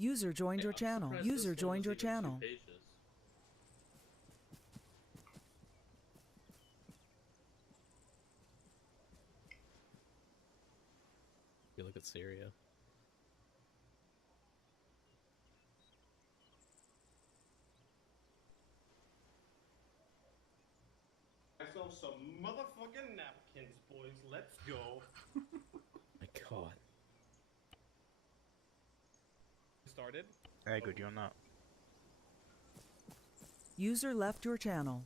User joined your channel. User joined your channel. You look at Syria. I found some motherfucking napkins, boys. Let's go. My God. Started. Hey, good, you're not. User left your channel.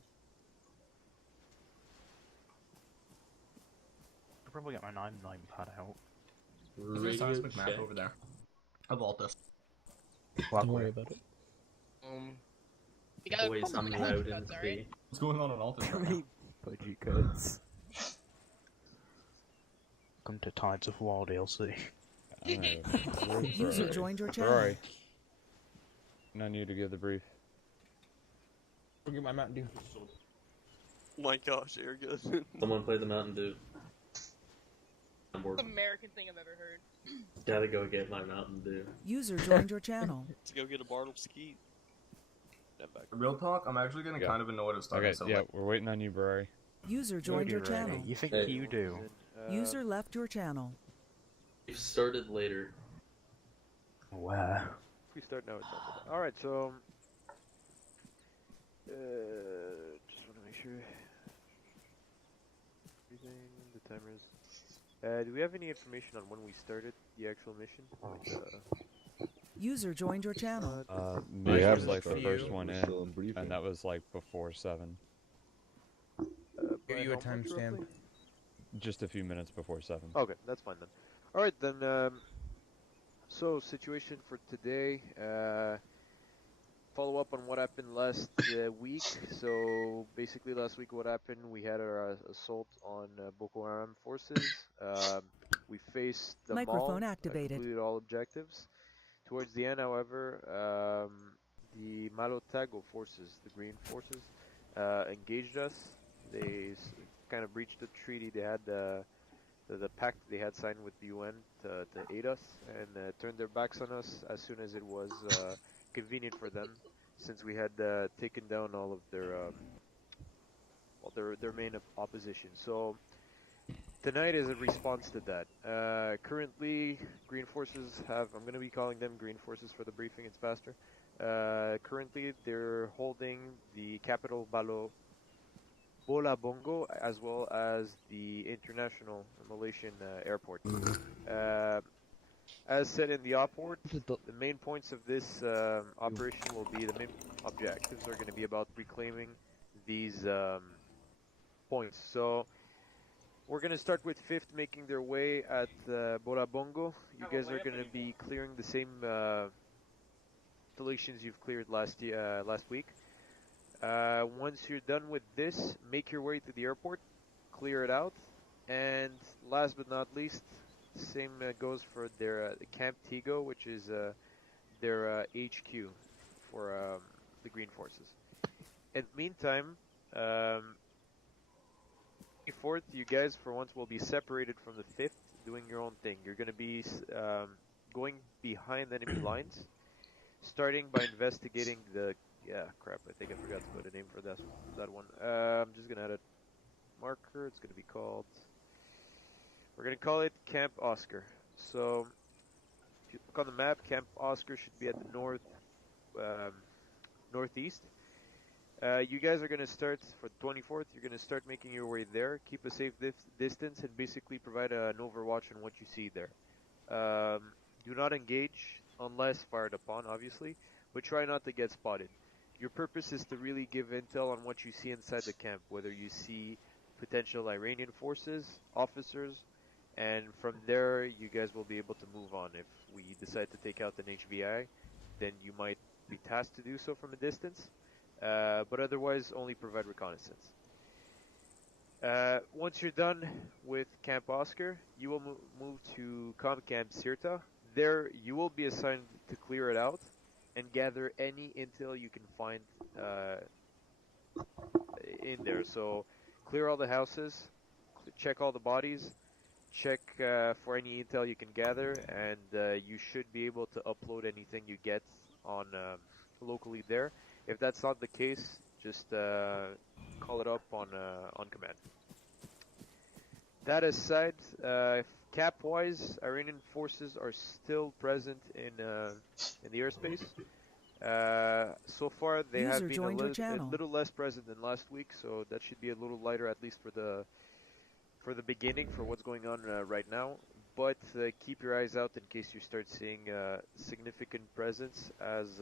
I'll probably get my 9 pad out. Is there a seismic map over there? Of all this. Don't worry about it. You got Boys, I'm loud in the right? What's going on Altus? How many budgie codes? Come to Tides of War DLC. User joined your channel. Sorry. I need to give the brief. Forget my Mountain Dew. Oh my gosh, you're good. Someone play the Mountain Dew. I'm bored. American thing I've ever heard. Gotta go get my Mountain Dew. User joined your channel. Let's go get a Bartle Skeet. Real talk, I'm actually getting kind of annoyed at starting. Okay, yeah, we're waiting on you, Barry. User joined your channel. You think Hey. you do? User left your channel. You started later. Where? We start now. Alright, so just want to make sure everything, the timers. Do we have any information on when we started the actual mission? User joined your channel. Me was like the first one in, and that was like before 7. Give you a timestamp. Just a few minutes before 7. Okay, that's fine then. Alright then, so situation for today, follow up on what happened last week. So basically last week what happened, we had our assault on Boko Haram forces. We faced the Microphone mall, activated. completed all objectives. Towards the end, however, the Malotago forces, the green forces, engaged us. They kind of breached the treaty they had, the pact they had signed with the UN to aid us, and turned their backs on us as soon as it was convenient for them, since we had taken down all of their main opposition. So tonight is a response to that. Currently, Green Forces have, I'm going to be calling them Green Forces for the briefing, it's faster. Currently, they're holding the capital Bola Bongo, as well as the international Malaysian airport. As said in the op-ord, the main points of this operation will be, the main objectives are going to be about reclaiming these points. So we're going to start with 5th making their way at Bola Bongo. You guys are going to be clearing the same installations you've cleared last week. Once you're done with this, make your way to the airport, clear it out, and last but not least, same goes for their Camp Tigo, which is their HQ for the Green Forces. In the meantime, 4th, you guys for once will be separated from the 5th, doing your own thing. You're going to be going behind enemy lines, starting by investigating the... Yeah, crap, I think I forgot to put a name for that one. I'm just going to add a marker. It's going to be called... We're going to call it Camp Oscar. So, if you look on the map, Camp Oscar should be at the northeast. You guys are going to start, for the 24th, you're going to start making your way there. Keep a safe distance and basically provide an overwatch on what you see there. Do not engage unless fired upon, obviously, but try not to get spotted. Your purpose is to really give intel on what you see inside the camp, whether you see potential Iranian forces, officers, and from there you guys will be able to move on. If we decide to take out an HVI, then you might be tasked to do so from a distance, but otherwise only provide reconnaissance. Once you're done with Camp Oscar, you will move to Camp Sirta. There you will be assigned to clear it out and gather any intel you can find in there. So clear all the houses, check all the bodies, check for any intel you can gather, and you should be able to upload anything you get on locally there. If that's not the case, just call it up on command. That aside, cap-wise, Iranian forces are still present in the airspace. So far, they User have been joined your a channel. little less present than last week, so that should be a little lighter, at least for the beginning, for what's going on right now. But keep your eyes out in case you start seeing significant presence, as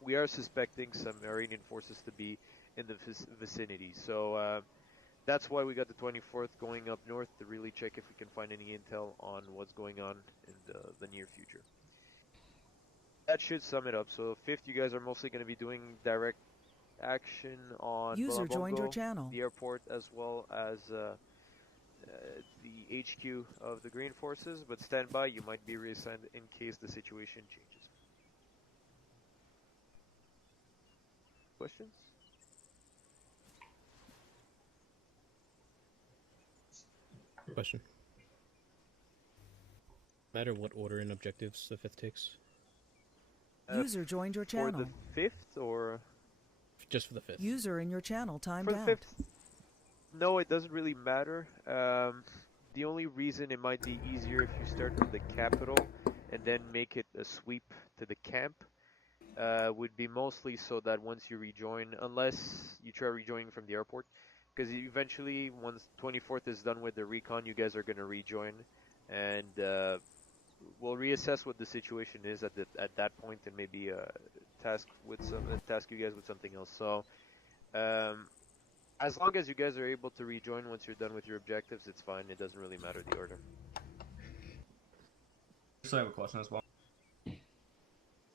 we are suspecting some Iranian forces to be in the vicinity. So that's why we got the 24th going up north to really check if we can find any intel on what's going on in the near future. That should sum it up. So 5th, you guys are mostly going to be doing direct action on User joined your Bongo, channel. the airport, as well as the HQ of the Green Forces, but stand by, you might be reassigned in case the situation changes. Questions? Question. Matter what order and objectives the 5th takes? User joined your For channel. the 5th, or Just for the 5th. User in your channel timed for the out. 5th? No, it doesn't really matter. The only reason it might be easier if you start with the capital and then make it a sweep to the camp would be mostly so that once you rejoin, unless you try rejoining from the airport, because eventually once 24th is done with the recon, you guys are going to rejoin, and we'll reassess what the situation is at that point, and maybe task you guys with something else. So as long as you guys are able to rejoin once you're done with your objectives, it's fine. It doesn't really matter the order. I have a question as well.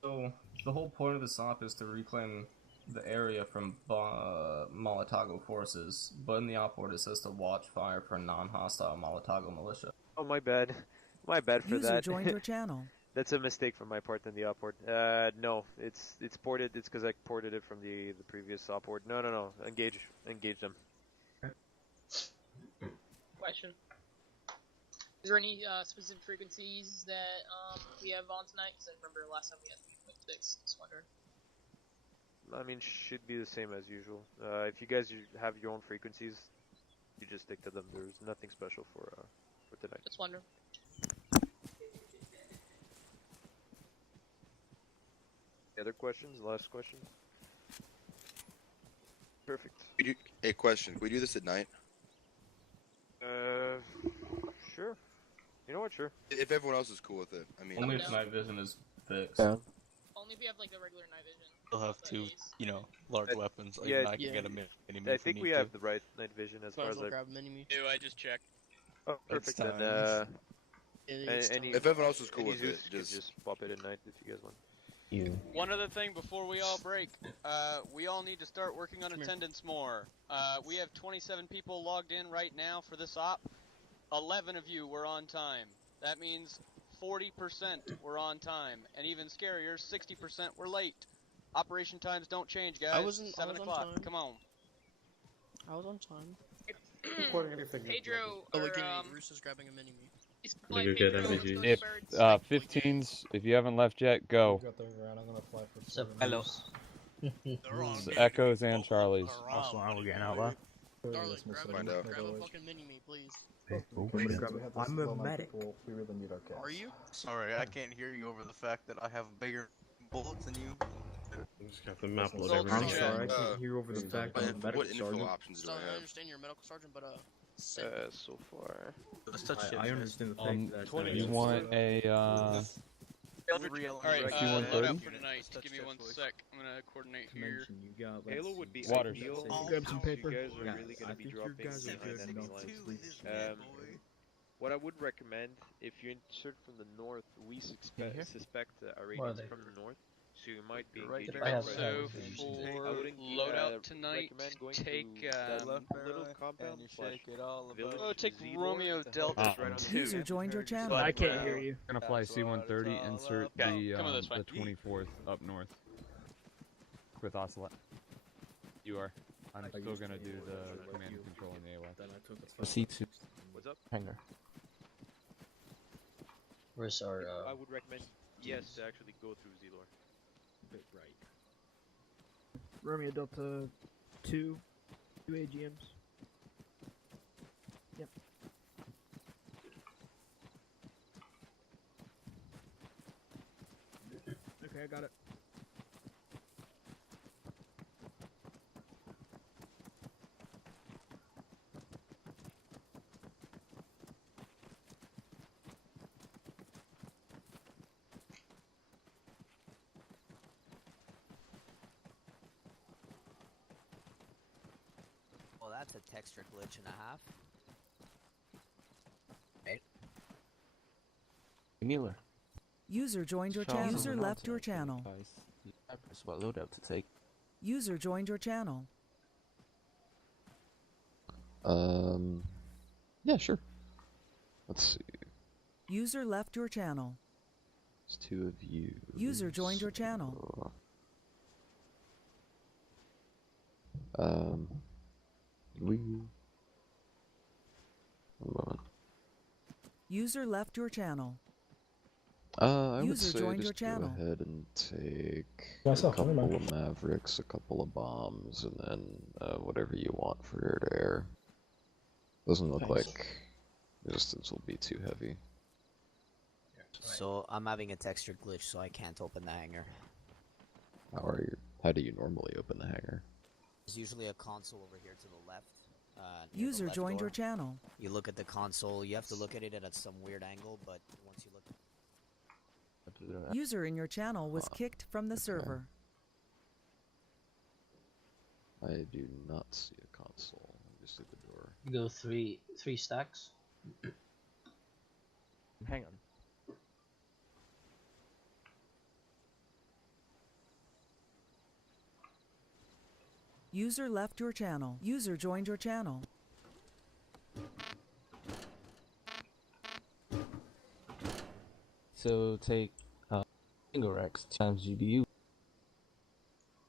So the whole point of the SOP is to reclaim the area from Malatago forces, but in the op order it says to watch fire for non-hostile Malatago militia. Oh, my bad. My bad for User that. joined your channel. That's a mistake from my part in the op port. No, it's ported. It's because I ported it from the previous op port. No. Engage them. Question. Is there any specific frequencies that we have on tonight? Because I remember last time we had 6. Just wondering. I mean, should be the same as usual. If you guys have your own frequencies, you just stick to them. There's nothing special for tonight. Just wondering. Any other questions? Last question. Perfect. A question. Can we do this at night? Sure. You know what? Sure. If everyone else is cool with it. I mean, Only if night vision is fixed. Yeah. Only if you have like the regular night vision. They'll have two, large weapons. Like, yeah, I can get a mini I think we have the right night vision as far as I... grab mini-me. I just checked. Oh, perfect. It's Then, if everyone else is cool with it, just pop it at night if you guys want. One other thing before we all break. We all need to start working on attendance more. We have 27 people logged in right now for this op. 11 of you were on time. That means 40% were on time. And even scarier, 60% were late. Operation times don't change, guys. 7 o'clock. Come on. I was on time. Pedro, Bruce is grabbing a mini-me. I think you're good, MVG. If 15s, if you haven't left yet, go. Hello. It's Echoes and Charlies. That's why we're getting out there. Darling, Find out. grab a fucking mini-me, please. I'm a medic. Are you? Sorry, I can't hear you over the fact that I have bigger bullets than you. I just got the map load Soldier, everything. yeah. I can't hear over the fact What that I'm a medical info sergeant. options do So I I have? understand you're a medical sergeant, but So far. Let's touch shit. I understand the fact that You want a, Alright, Q130? load out for tonight. Give me one sec. I'm gonna coordinate here. you got Halo would be Waters. ideal. I'll if grab some paper. You guys are Yeah, really I going to be think you dropping guys are behind good enemy enough lines. to sleep. What I would recommend, if you insert from the north, we suspect Iranians from the north, so you might be engaging So for I would loadout tonight, recommend going take to that little compound slash village. oh, take Z Romeo north. Delta Right on the User map. joined your channel. I can't hear you. Gonna fly C-130, insert Okay, come on this way. the 24th up north. With Ocelot. You are. I'm still gonna do the command and control in the AWAC. C2. What's up? Hangar. Where's our? I would recommend yes to actually go through Zelor. Right. Romeo Delta 2 AGMs. Yep. Okay, I got it. Well, that's a texture glitch and a half. Right. Miller. User joined your channel. User left your channel. I press what loadout to take. User joined your channel. Yeah, sure. Let's see. User left your channel. It's 2 of you. User joined your channel. One moment. User left your channel. I would User say joined just your channel. go ahead and take Yes, a okay, couple man. of Mavericks, a couple of bombs, and then whatever you want for air to air. Doesn't look Thanks. like resistance will be too heavy. So I'm having a texture glitch, so I can't open the hangar. How do you normally open the hangar? There's usually a console over here to the left. Near the User left joined door. your channel. You look at the console. You have to look at it at some weird angle, but once you look. User in your channel was kicked from the server. I do not see a console. I just see the door. Go three stacks. Hang on. User left your channel. User joined your channel. So take single Rex times GBU.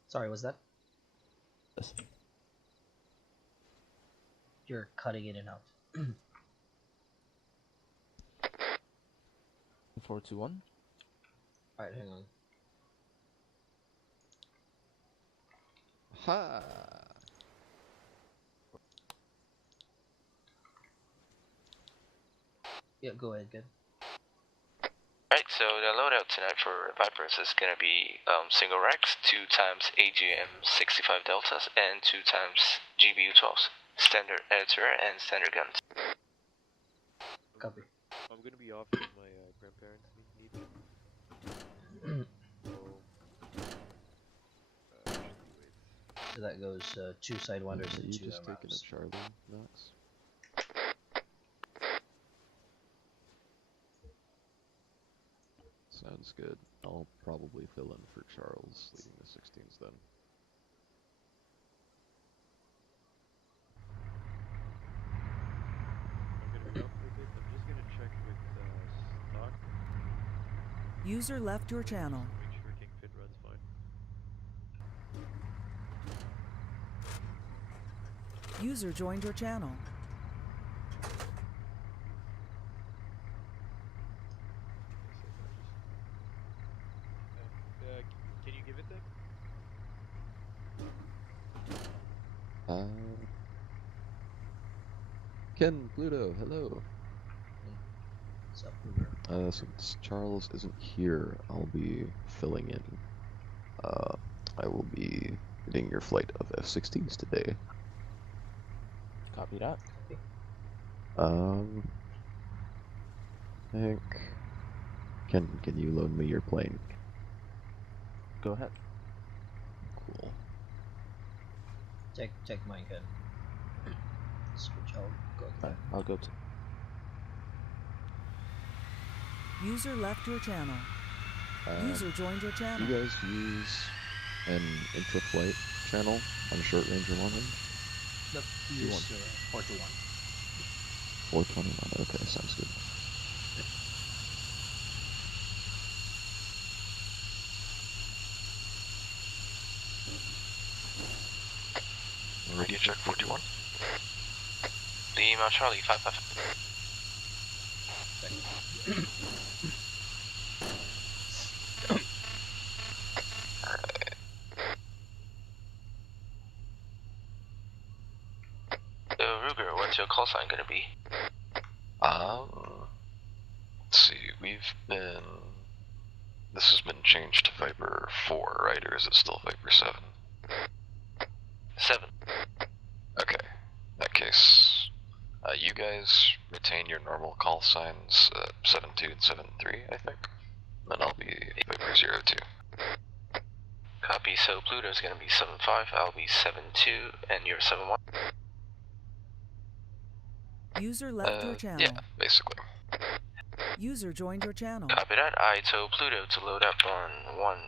Sorry, what's that? Yes. You're cutting in and out. 421. Alright, hang on. Ha! Yeah, go ahead, good. Right, so the loadout tonight for Vipers is gonna be single Rex, 2 times AGM 65 Deltas, and 2 times GBU 12s. Standard editor and standard guns. Copy. I'm gonna be off because my grandparents need me. So that goes 2 sidewinders Are and you 2 just taking a MRs. Charlie, Max? Sounds good. I'll probably fill in for Charles, leading the 16s then. I'm gonna be off for a bit. I'm just gonna check with stock. User left your channel. Make sure Kingfin runs fine. User joined your channel. Can you give it then? Ken, Pluto, hello. What's up, Since Charles isn't here, I'll be filling in. I will be leading your flight of F-16s today. Copy that. I think... Can you loan me your plane? Go ahead. Cool. Check mine, good. Switch, I'll go. Alright, I'll go to. User left your channel. User joined your Do channel. you guys use an intra-flight channel on short range or long range? Nope, use 421. 421, okay, sounds good. Radio check 41. The email Charlie 555. What's your call sign gonna be? Let's see, this has been changed to Viper 4, right, or is it still Viper 7? 7. Okay, in that case, you guys retain your normal call signs, 7-2 and 7-3, I think. Then I'll be Viper 0-2. Copy, so Pluto's gonna be 7-5, I'll be 7-2, and you're 7-1? User left your channel. Yeah, basically. User joined your channel. Copy that. I told Pluto to load up on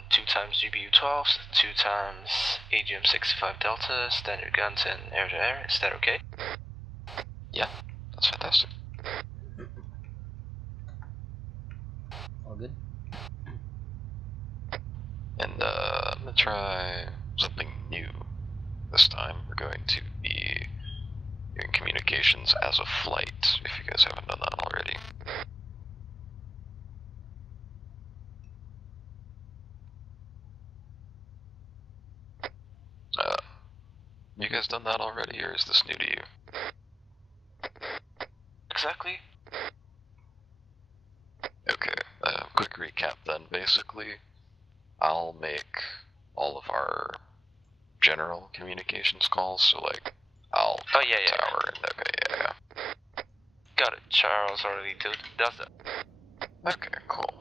2 times GBU-12, 2 times AGM-65 Delta, standard guns and air-to-air. Is that okay? Yeah, that's fantastic. All good? And I'm gonna try something new this time. We're going to be doing communications as a flight, if you guys haven't done that already. You guys done that already, or is this new to you? Exactly. Okay, quick recap then. Basically, I'll make all of our general communications calls, so like, I'll tower and okay, yeah. Got it. Charles already does that. Okay, cool.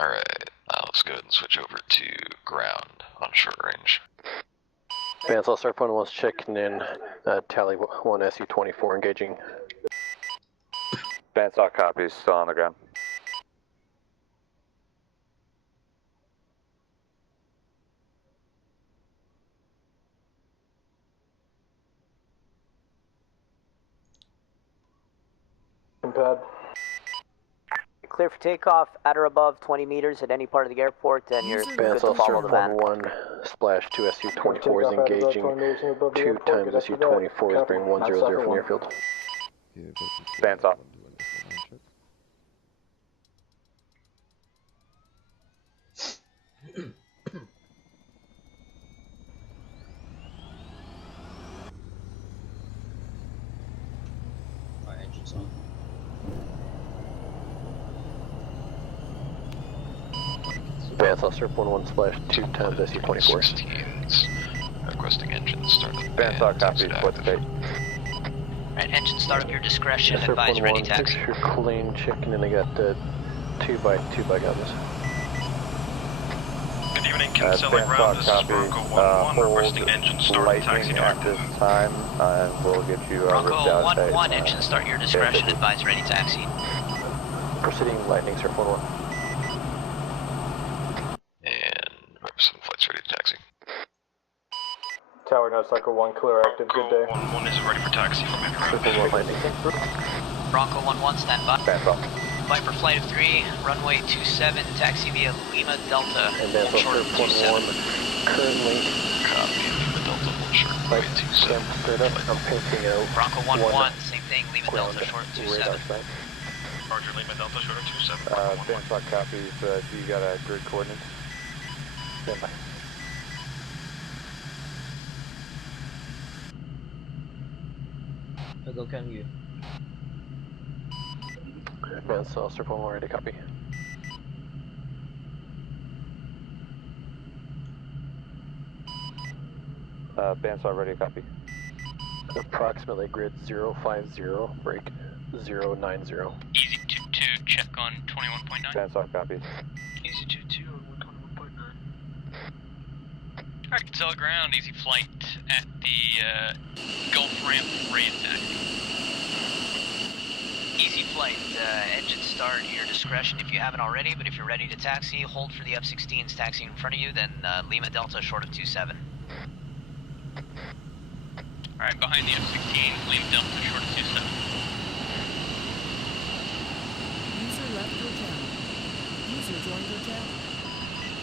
Alright, now let's go ahead and switch over to ground on short range. Bandsaw Surf 1 was checking in, Tally 1 SU-24 engaging. Bandsaw copies, still on the ground. Pad. Clear for takeoff at or above 20 meters at any part of the airport, and you're good to follow the van. 1 splash 2 SU-24 is engaging, 2 times SU-24 is bring 100 from airfield. Bandsaw. Our engine's on. Bandsaw Surf 1 splash 2 times SU-24. 16s, requesting engine startup. Bandsaw copies, what state? Right, engine start of your discretion, Surf advise ready 1, taxi. picture clean chicken, and I got 2 by guns. Good evening, Kinsella Ground, this is Bronco 1-1, requesting engine start and taxi at this time, and we'll get you Bronco 1-1, engine start your discretion, advise ready taxi. Proceeding lightning, Surf 1-1. And represent flights ready to taxi. Tower, no cycle 1, clear active, good day. 1-1 is ready for taxi from Surf 1 landing. Bronco 1-1, stand by. Bandsaw. Viper flight of 3, runway 27, taxi via Lima Delta. And Bandsaw Surf 1-1, currently. Copy, Lima Delta, short runway 27. Straight up, I'm pinching out. Bronco 1-1, same thing, Lima Delta, short 27. Roger, Lima Delta, short 27. Bandsaw copies, do you got a grid coordinates? Stand by. Go can you? Bandsaw Surf 1 ready to copy. Bandsaw ready to copy. Approximately grid 050, break 090. Easy 2-2, check on 21.9. Bandsaw copies. Easy 2-2 on 21.9. Alright, Kinsella Ground, easy flight at the Gulf ramp, ready to taxi. Easy flight, engine start at your discretion if you haven't already, but if you're ready to taxi, hold for the F-16s taxiing in front of you, then Lima Delta short of 27. Alright, behind the F-16, Lima Delta short of 27. User left your channel. User joined your channel.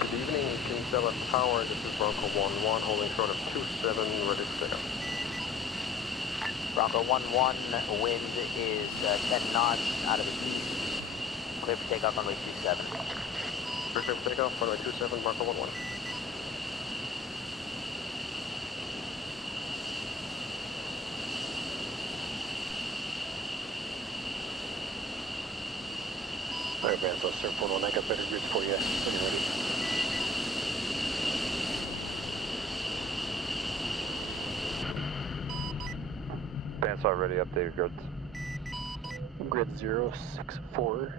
Good evening, Kinsella Tower. This is Bronco 1-1, holding short of 27, ready to pick up. Bronco 1-1, wind is 10 knots out of the east. Clear for takeoff runway 27. Clear for takeoff, runway 27, Bronco 1-1. Alright, Vance, I'll start 1-1. I got better grids for you when you're ready. Vance already updated grids. Grid 064,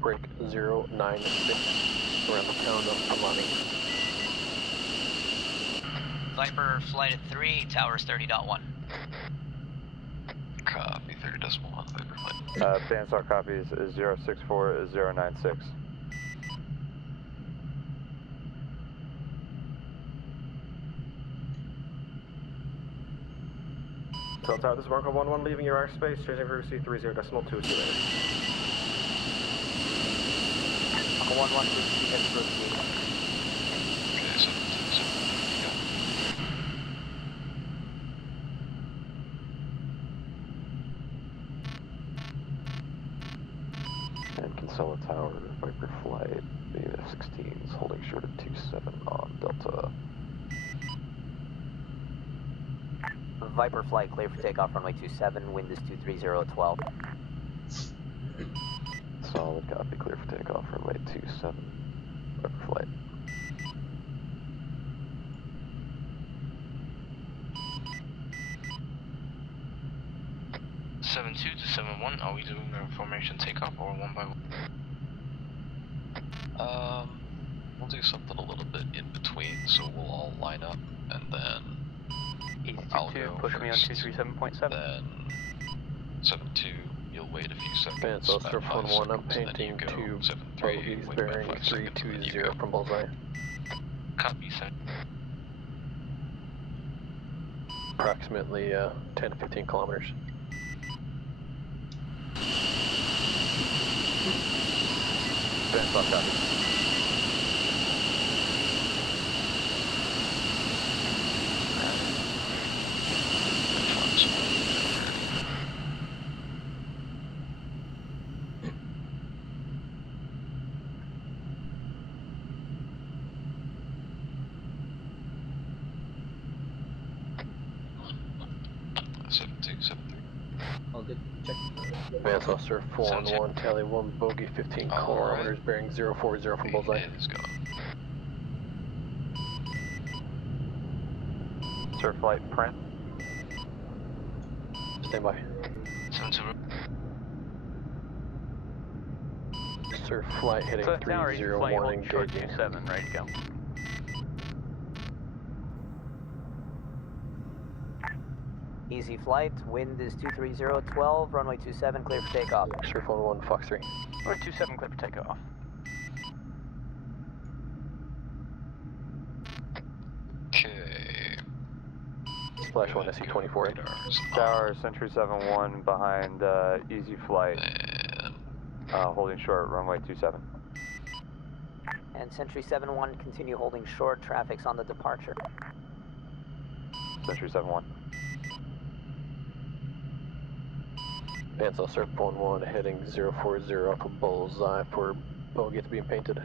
break 096, around the town of Amani. Viper flight at 3, towers 30.1. Copy, 30.1, Viper flight. Vance our copies is 064 is 096. Cell Tower, this is Bronco 1-1, leaving your airspace, changing frequency 30.2, see you later. Bronco 1-1, proceed and proceed. Okay, 727, And Kinsella Tower, Viper flight, the F-16s holding short of 27 on Delta. Viper flight, clear for takeoff runway 27, wind is 230 at 12. Solid copy, clear for takeoff, runway 27, Viper flight. Seven 2 to 7-1, are we doing a formation takeoff or one by one? We'll do something a little bit in between, so we'll all line up, and then I'll go push first, me on 237.7. then 7-2, you'll wait a few seconds. Vance, I'll start about 5 1-1, I'm seconds, and then you painting go. 2 7-3, bogeys wait bearing about 5 seconds, and then you 320 go. from Bullseye. Copy, sir. Approximately 10 to 15 kilometers. Vance off copy. All good. Check. Vance Officer 4-1, tally 1 bogey 15 kilometers, bearing 040 from Bullseye. It is going. Sir, flight print. Stand by. 7-2. Sir, flight heading So tower, 301, engaging. 7, ready to go. Easy flight, wind is 230 at 12, runway 27, clear for takeoff. Sir, 1 Fox 3. Or 27, clear for takeoff. Okay. Splash 1 SC-24. Tower, Century 7-1 behind Easy flight. Holding short, runway 27. And Century 7-1, continue holding short, traffic's on the departure. Century 7-1. Vance Officer 1-1, heading 040 off of Bullseye for bogey to being painted.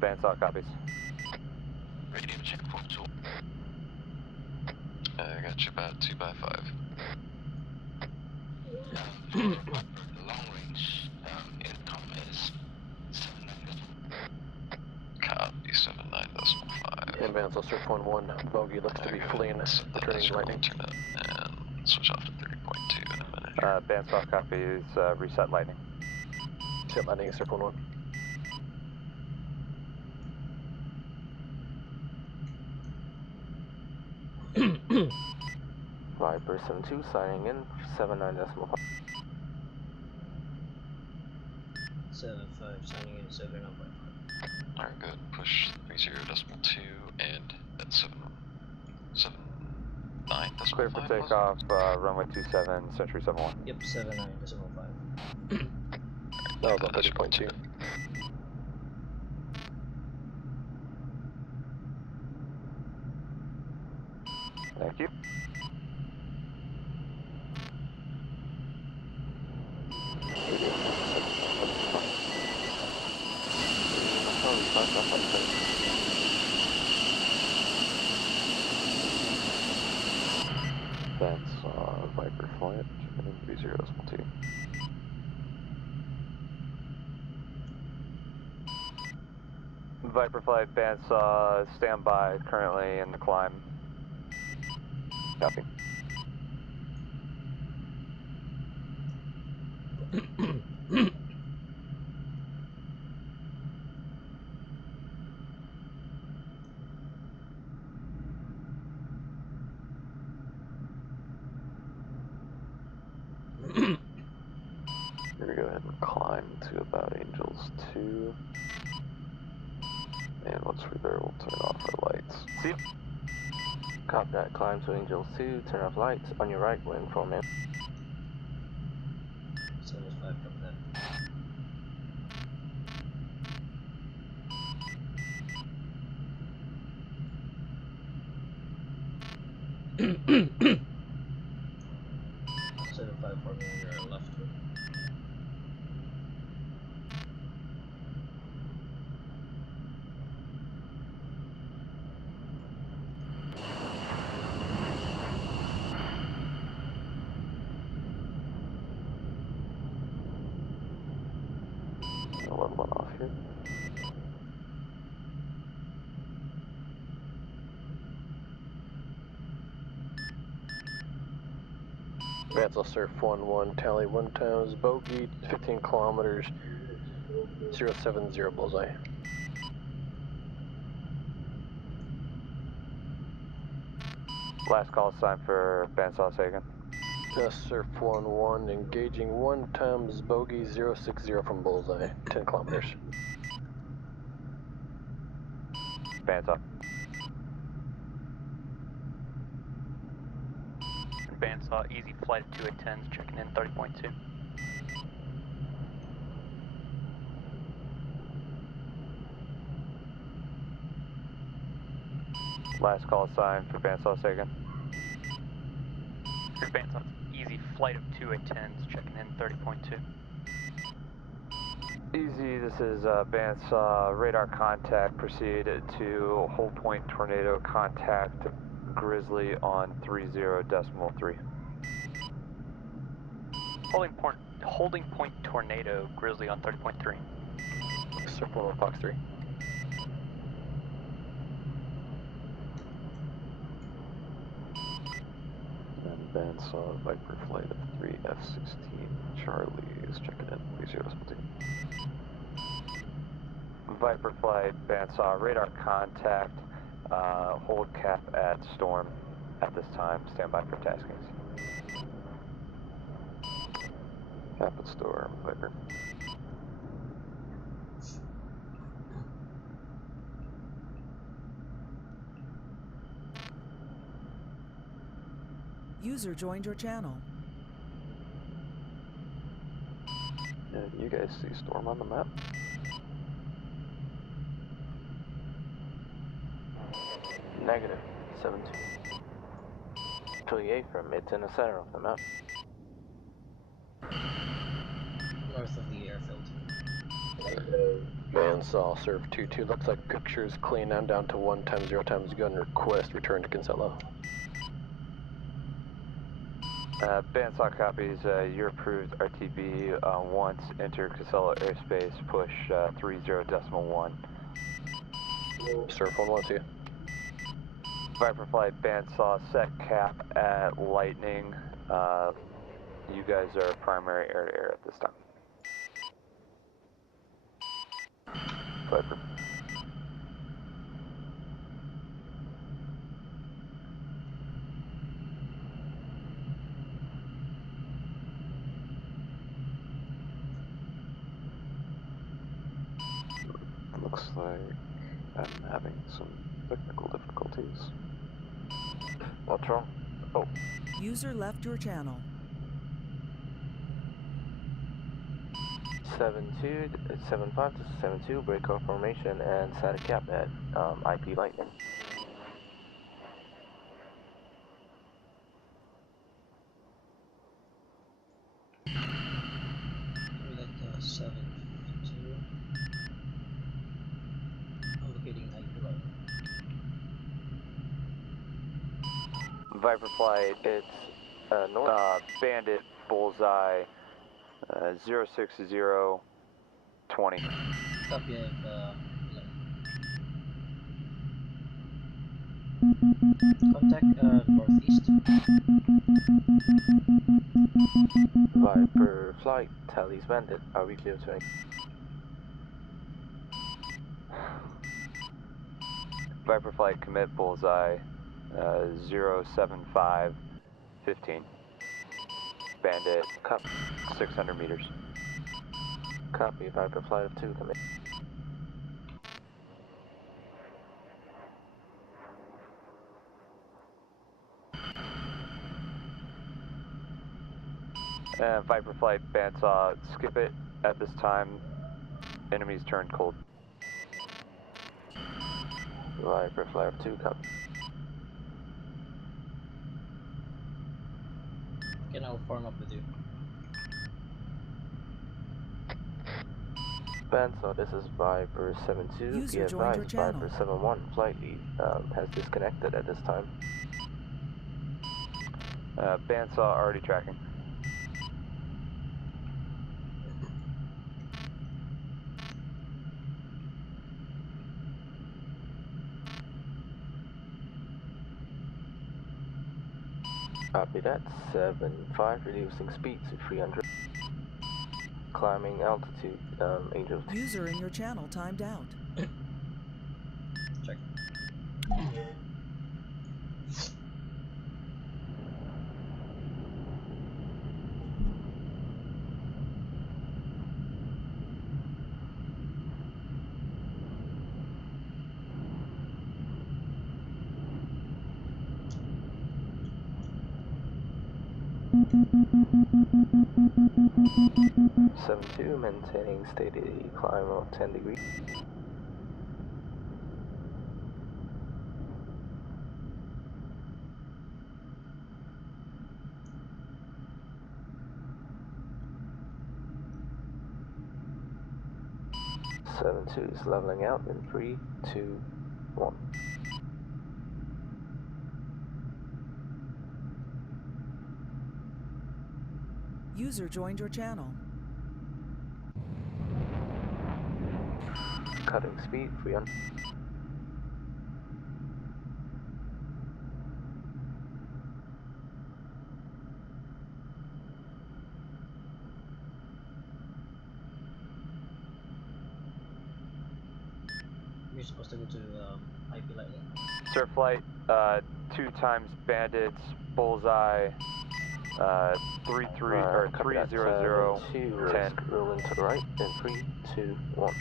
Vance all copies. Radio check for 2. I got you about 2x5. Long range income is 79. Copy, 79.5. And Vance Officer 1-1, bogey looks to be fleeing, returning to lightning. Alternate and switch off to 30.2 in a minute. Vance all copies, reset lightning. Reset lightning, Sir 1-1. Viper 72 signing in 79.5. 75 signing in 79.5. Alright, good. Push 30.2 and at 779. Clear for takeoff, runway 27, Century 71. Yep, 79.5. That was on 30.2. Thank you. That's Viper flight, checking in 30.2. Viper flight, bandsaw, standby, currently in the climb. Copy. We're gonna go ahead and climb to about Angels 2. And once we're there, we'll turn off our lights. See? Copy that. Climb to Angels 2, turn off lights. On your right, wind from in. 75, copy that. for me on your left. Level one off here. Vansel surf 1-1, tally 1 times, bogey, 15 kilometers, 070 bullseye. Last call sign for bandsaw Sagan. Surf 1-1, engaging 1 times, bogey, 060 from bullseye, 10 kilometers. Bandsaw. Bandsaw, easy flight of 2 at 10s, checking in 30.2. Last call sign for bandsaw Sagan. Bandsaw, easy flight of 2 at 10s, checking in 30.2. Easy, this is bandsaw, radar contact, proceed to hold point tornado contact Grizzly on 30.3. Holding point tornado Grizzly on 30.3. Circle on Fox 3. And bandsaw Viper flight of 3 F-16 Charlie is checking in 30.2. Viper flight, bandsaw, radar contact, hold cap at Storm at this time, stand by for taskings. Cap at Storm, Viper. User joined your channel. Yeah, you guys see Storm on the map? Negative, 7-2. 28 from it's in the center of the map. North of the airfield. Bandsaw, Surf 2-2, looks like pictures clean. I'm down to 1 times 0 times gun request, return to Kinsella. Bandsaw copies, your approved RTB once enter Casella airspace, push 30.1. Surf 1-1, see you. Viper flight, bandsaw, set cap at Lightning. You guys are primary air-to-air at this time. Viper. like I'm having some technical difficulties. What's wrong? Oh. User left your channel. 75 to 72, break off formation and set a cap at IP Lightning. We got 752. Locating IP Lightning. Viper Flight, it's north. Bandit, Bullseye, 06020. Copy of 11. Contact northeast. Viper Flight, Tally's Bandit, are we clear to Viper Flight, commit Bullseye, 07515. Bandit, 600 meters. Copy, Viper Flight of 2, commit. Viper Flight, bandsaw, skip it at this time. Enemies turned cold. Viper Flight of 2, copy. Okay, I'll form up with you. Bandsaw, this is Viper 72. User Be joined your advised, channel. Viper 71 flight lead has disconnected at this time. Bandsaw already tracking. Copy that, 75, reducing speed to 300. Climbing altitude, Angel. User in your channel timed out. Check. 72, maintaining steady climb of 10 degrees. Two is leveling out in 3, 2, 1. User joined your channel. Cutting speed 300. We're supposed to go to IP Lightning. Surf Flight, 2 times Bandits, Bullseye, 300, 10. Rolling to the right in 3, 2, 1.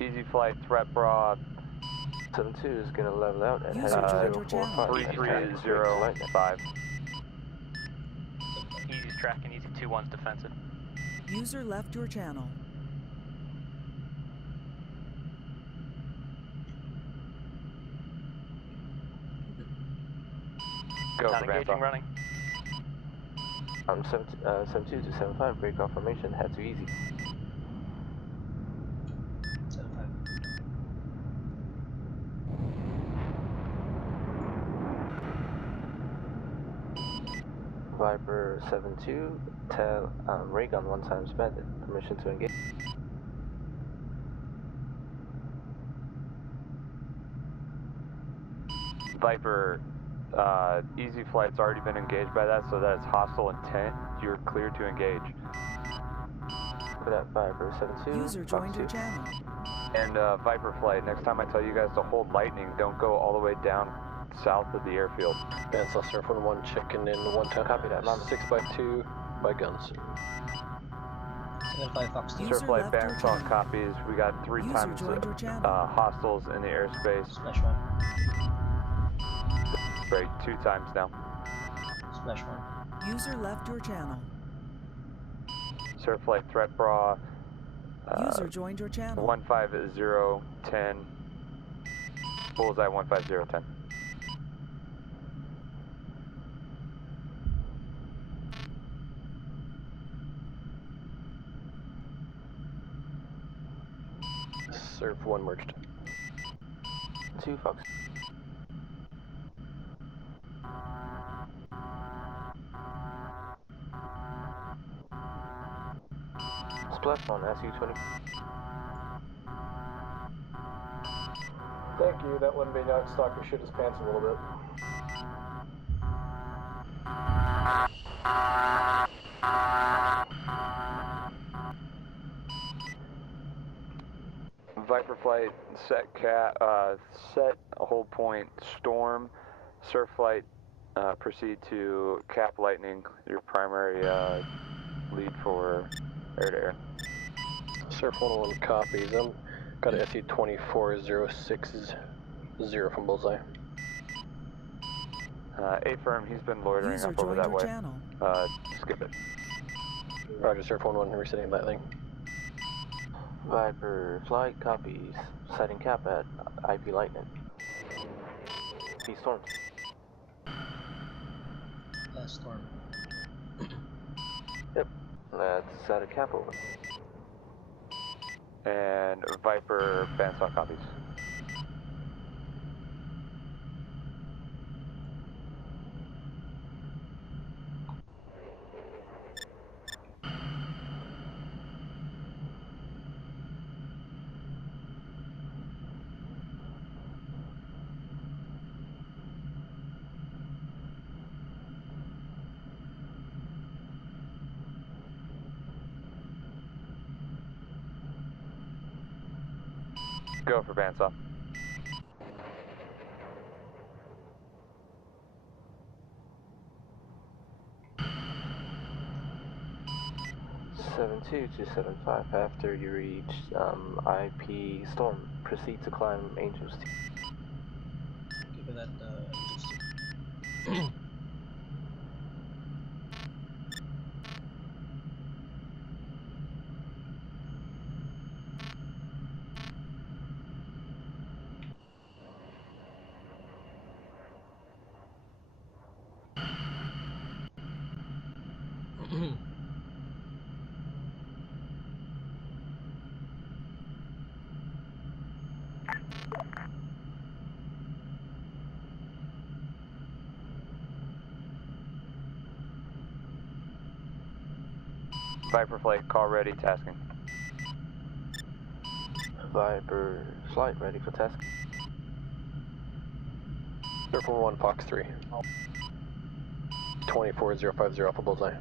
Easy Flight, threat broad. 72 is gonna level out and head User joined your 045. 3305. Easy's tracking, easy 2-1's defensive. User left your channel. Go Not for engaging, bandsaw. running. 72 to 75, break off formation, head to easy. 75. Viper 72, tell ray gun 1 times bandit, permission to engage. Viper, Easy Flight's already been engaged by that, so that it's hostile intent. You're cleared to engage. For that Viper 72. User joined your channel. And Viper Flight, next time I tell you guys to hold lightning, don't go all the way down south of the airfield. Bandsaw Surf 1-1 checking in 1 time. Copy that, Mom. 6x2 by guns. 75 Fox 2. Surflight bandsaw copies. We got 3 User times joined your channel. hostiles in the airspace. Splash 1. Great, 2 times now. Splash 1. User left your channel. Surflight threat bra. User joined your channel. 15010. Bullseye 15010. Surf 1 merged. 2 Fox. Splash on SU-20. Thank you, that one may not stock your shit his pants a little bit. Viper flight, set hold point, storm, surf flight, proceed to cap lightning, your primary lead for air-to-air. Surf 101 copies. Got an SU-24060 from Bullseye. A-firm, he's been loitering User up over joined that your way. channel. Skip it. Roger, Surf 101, resetting lightning. Viper flight copies. Setting cap at IP Lightning. He stormed. Storm. Yep. Let's set a cap over. And Viper bandsaw copies. Go for bandsaw. (7-2 to 7-5). After you reach IP Storm, proceed to climb Angels. Give it that Viper flight, call ready, tasking. Viper flight ready for task. Surf 101 Fox 3. 24050 Alpha Bullseye.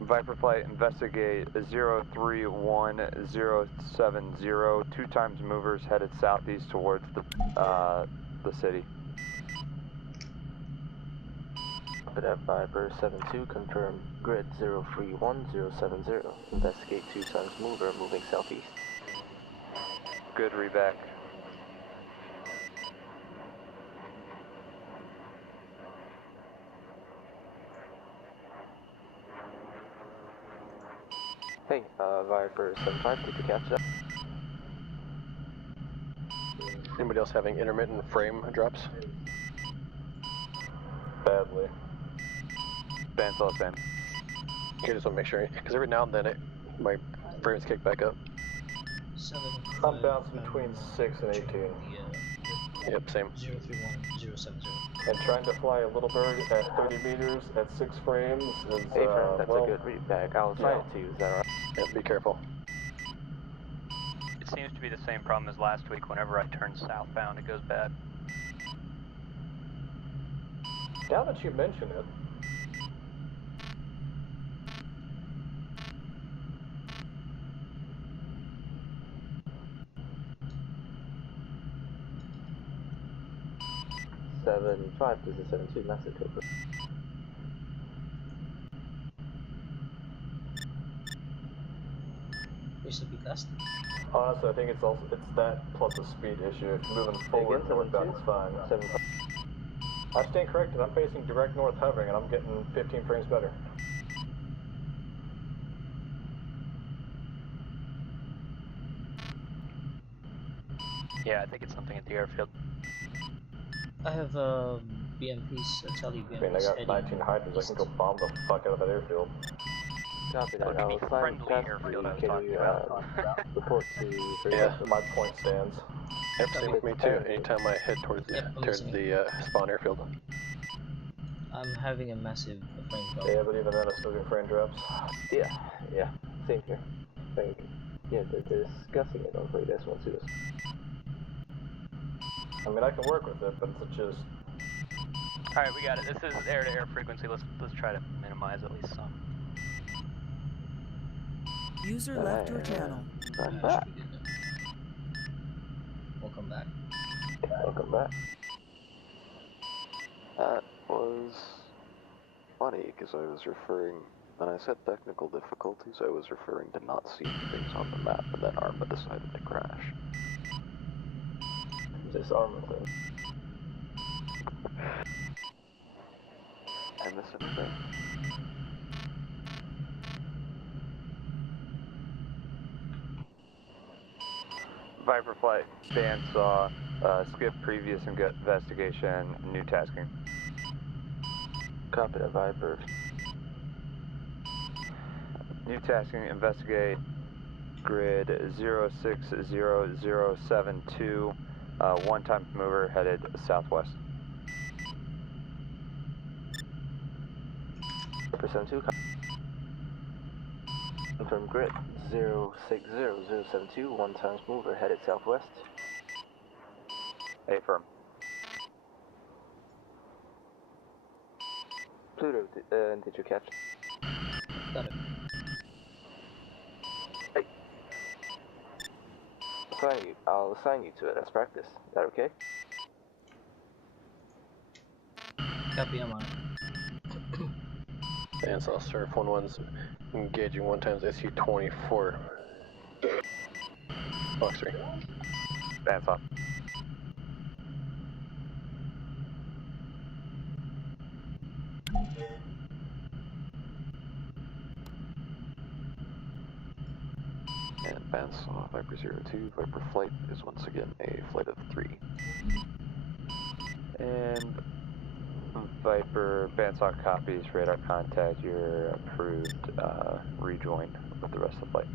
Viper flight, investigate 031070. 2 times movers headed southeast towards the city. At Viper 7-2, confirm grid 031070. Investigate 2 times mover moving southeast. Good, reback. Hey, Viper 7-5, did you catch that? Anybody else having intermittent frame drops? Badly. Bandsaw same. Okay, just want to make sure, because every now and then my frames kick back up. I'm bouncing between 6 and 18. Yep, same. 031070. And trying to fly a little bird at 30 meters at 6 frames is, hey, friend, that's well, a good readback. I'll assign it to you, is that alright? Yep, be careful. It seems to be the same problem as last week. Whenever I turn southbound, it goes bad. now that you mention it, 75, this is 72, massive Cobra. Where's the big gust? Honestly, I think it's that plus a speed issue. If you're moving forward northbound, it's fine. 75. I stand corrected. I'm facing direct north hovering, and I'm getting 15 frames better. Yeah, I think it's something at the airfield. I have BMPs, tele BMPs. I mean, I got 19 hydrants. I can go bomb the fuck out of that airfield. Copy That that. would be I'll the assign friendly task airfield I was can talking you, about. report to Yeah, my point stands. Yep, same with me too. Anytime I head towards the spawn airfield. I'm having a massive frame drop. Yeah, but even then, I still get frame drops. Yeah, same here. Yeah, they're discussing it on 3.12. I mean, I can work with it, but it's just... Alright, we got it. This is air-to-air frequency. Let's try to minimize at least some. User left your channel. I'm back. Welcome back. Welcome back. That was funny, because I was referring, when I said technical difficulties, I was referring to not seeing things on the map, and then Arma decided to crash. This Arma thing. I miss anything? Viper flight, bandsaw, skip previous investigation, new tasking. Copy that, Viper. New tasking, investigate grid 060072, one-time mover headed southwest. Percent 2. Confirm grid 060072, one-time mover headed southwest. A firm. Pluto, did you catch? Got it. Hey. I'll assign you to it as practice. Is that okay? Copy, I'm on it. Bandsaw Surf 1-1's engaging 1 times SU-24. Box 3. Bandsaw. And bandsaw Viper 02, Viper flight is once again a flight of 3. And Viper, bandsaw copies, radar contact, you're approved, rejoin with the rest of the flight.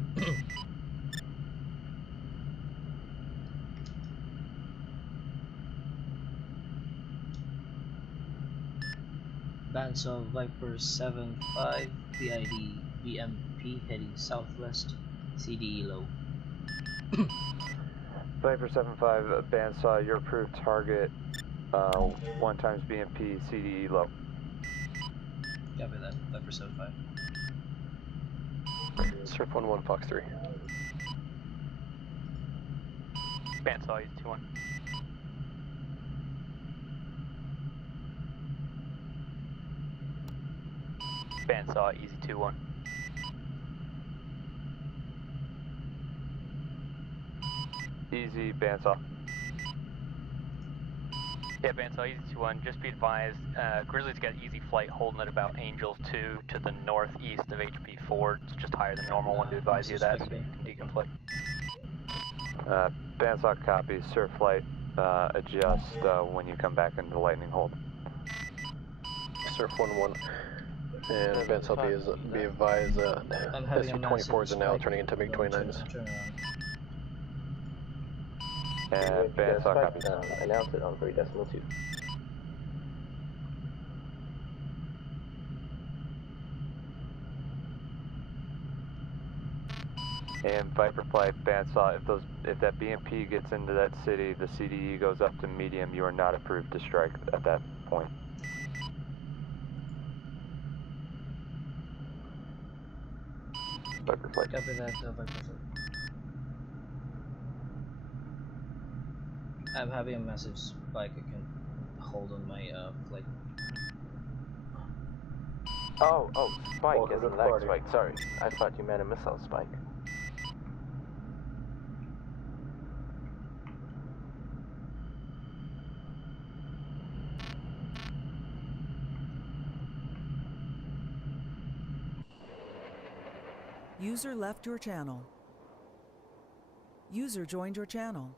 Bandsaw Viper 75, PID BMP heading southwest, CDE low. Viper 75, bandsaw, your approved target, 1 times BMP, CDE low. Copy that, Viper 75. Surf 1-1, Fox 3. Bandsaw, Easy 2-1. Bandsaw, Easy 2-1. Easy, bandsaw. Yeah, bandsaw, Easy 2-1. Just be advised, Grizzly's got easy flight holding at about Angel 2 to the northeast of HP 4. It's just higher than normal. One to advise you of that, so you can deconflict. Bandsaw copies, surf flight, adjust when you come back into the lightning hold. Surf 1-1. And bandsaw be advised, SU-24s are now turning into MiG-29s. And bandsaw copies. Announce it on 3.2. And Viper flight, bandsaw, if that BMP gets into that city, the CDE goes up to medium, you are not approved to strike at that point. Viper flight. Copy that, Viper flight. I'm having a massive spike. I can hold on my flight. Oh, Spike, as in lag Spike, sorry. I thought you meant a missile Spike. User left your channel. User joined your channel.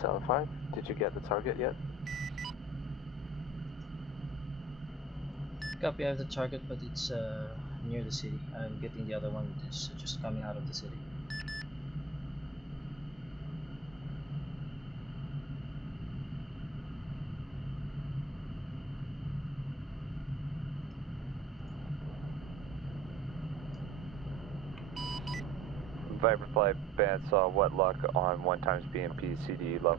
Tower 5, did you get the target yet? Copy, I have the target, but it's near the city. I'm getting the other one, it's just coming out of the city. Viper flight, bandsaw, what luck on 1 times BMP CDE low.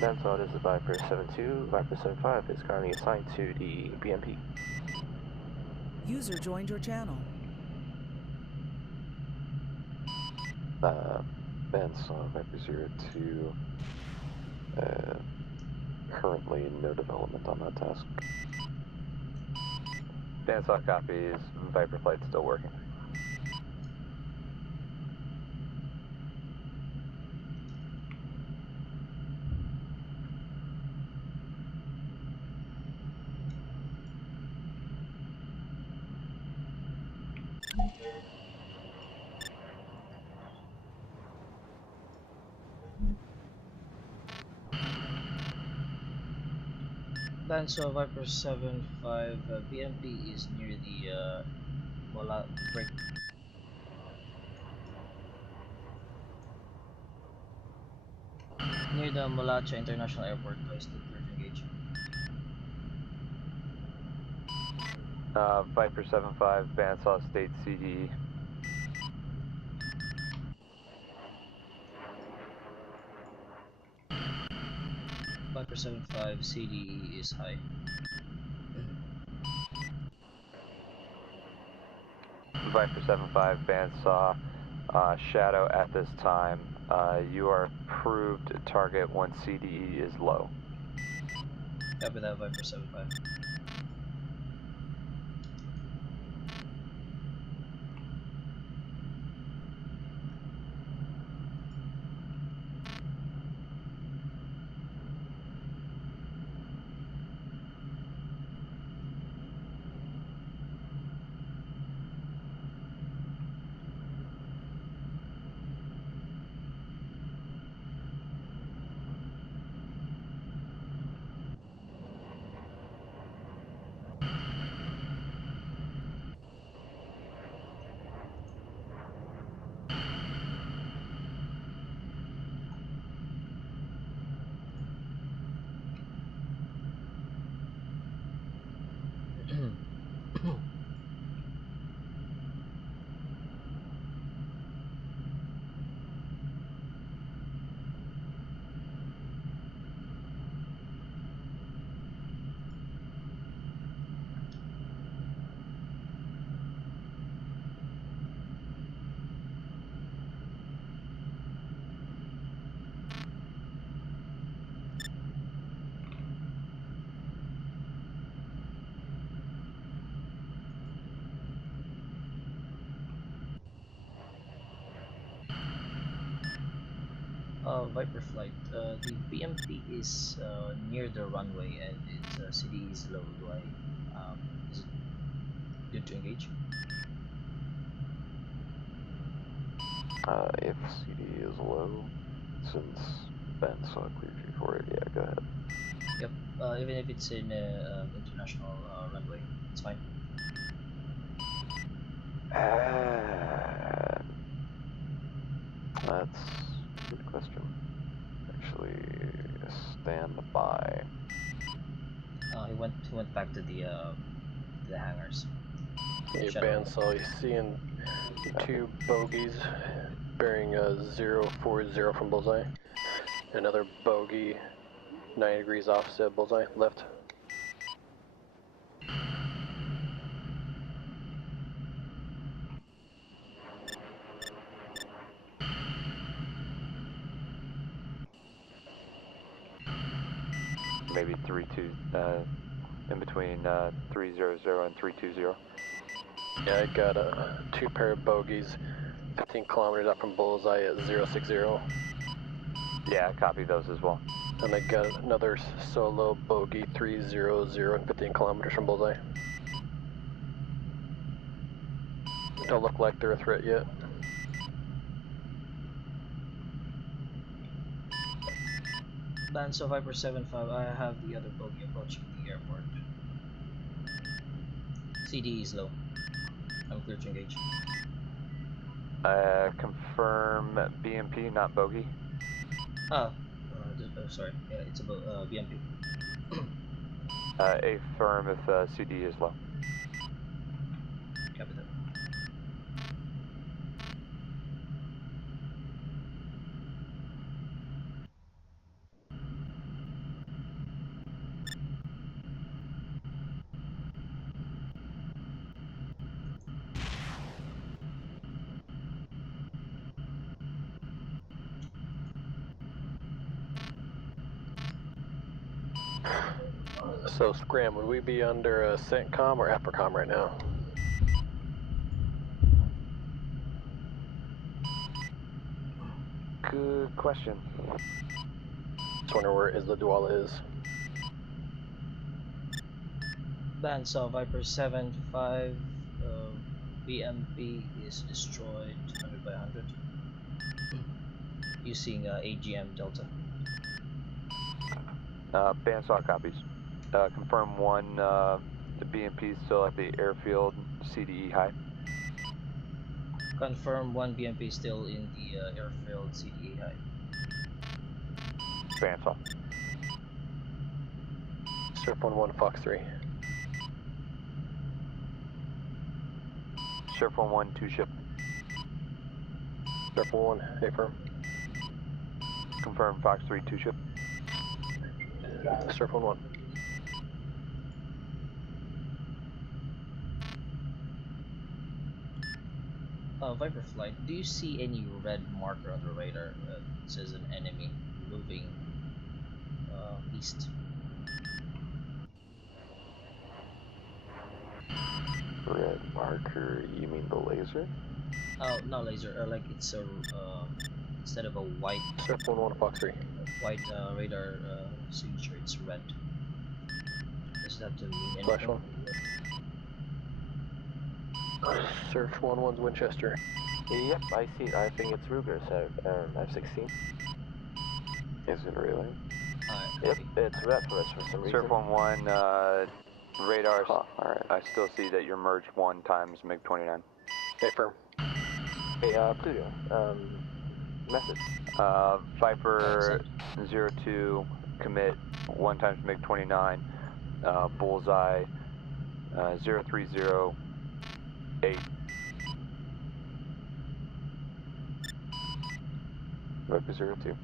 Bandsaw, this is Viper 72, Viper 75 is currently assigned to the BMP. User joined your channel. Bandsaw, Viper 02, currently no development on that task. Bandsaw copies, Viper flight still working. Bandsaw Viper 75, BMP is near the Mola break. Near the Malacha International Airport, I stood clear to engage. Viper 75, bandsaw state CDE. Viper 75, CDE is high. Viper 75, bandsaw, shadow at this time. You are approved target when CDE is low. Copy that, Viper 75. Viper flight, the BMP is near the runway and its CD is low. Do I, is it good to engage? If CD is low, since Ben saw clear for it. Yeah, go ahead. Yep. Even if it's in international runway, it's fine. That's a good question. Actually, stand by. He went back to the hangars. Hey, Shadow. bandsaw, he's seeing two bogeys bearing 040 from bullseye. Another bogey 90 degrees opposite bullseye, left. Maybe 3-2, in between 300 and 320. Yeah, I got two pair of bogeys 15 kilometers up from bullseye at 060. Yeah, I copy those as well. And I got another solo bogey 300 and 15 kilometers from bullseye. Don't look like they're a threat yet. So Viper 75, I have the other bogey approaching the airport. CD is low. I'm clear to engage. Confirm BMP, not bogey. Sorry. Yeah, it's a BMP. Affirm if CD is low. Copy that. So Scram, would we be under a CENTCOM or AFRICOM right now? Good question. Just wonder where Isla Duala is. So Viper 75, BMP is destroyed 100 by 100 using AGM Delta. Bandsaw copies. Confirm one, the BMP is still at the airfield, CDE high. Confirm one BMP still in the airfield, CDE high. Bandsaw. Surf 11 Fox 3. Surf 11, 2 ship. Surf 11, affirm. Confirm Fox 3, 2 ship. Surf 11. Viper flight, do you see any red marker on the radar that says an enemy moving east? Red marker, you mean the laser? Oh, not laser, like it's a, instead of a white... Surf 11 Fox 3. White radar signature, it's red. Does that have to mean anything? Flash 1. Surf 11's Winchester. Yep, I see it. I think it's Ruger, so F-16. Is it really? Yep, it's red for us for some reason. Surf 11, radars. Huh, alright. I still see that you're merged 1 times MiG-29. Affirm. Hey, Pluto, message. Viper 02, commit 1 times MiG-29, bullseye 0308. Viper 02.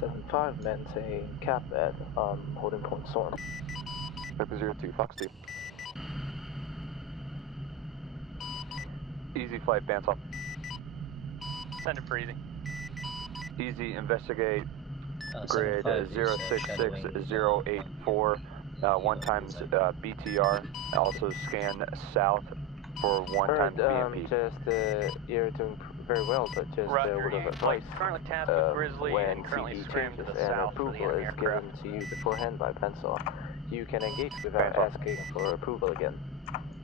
75 maintain cap at holding point storm. Viper 02, Fox 2. Easy flight, bandsaw. Send it for easy. Easy, investigate grid 066084, 1 times BTR, also scan south for 1 times BMP. You're doing very well, but just would have advised currently tasked with Grizzly when and currently CD screamed to changes the and south for the approval enemy is aircraft. given to you beforehand by Pencil, you can engage without asking for approval again.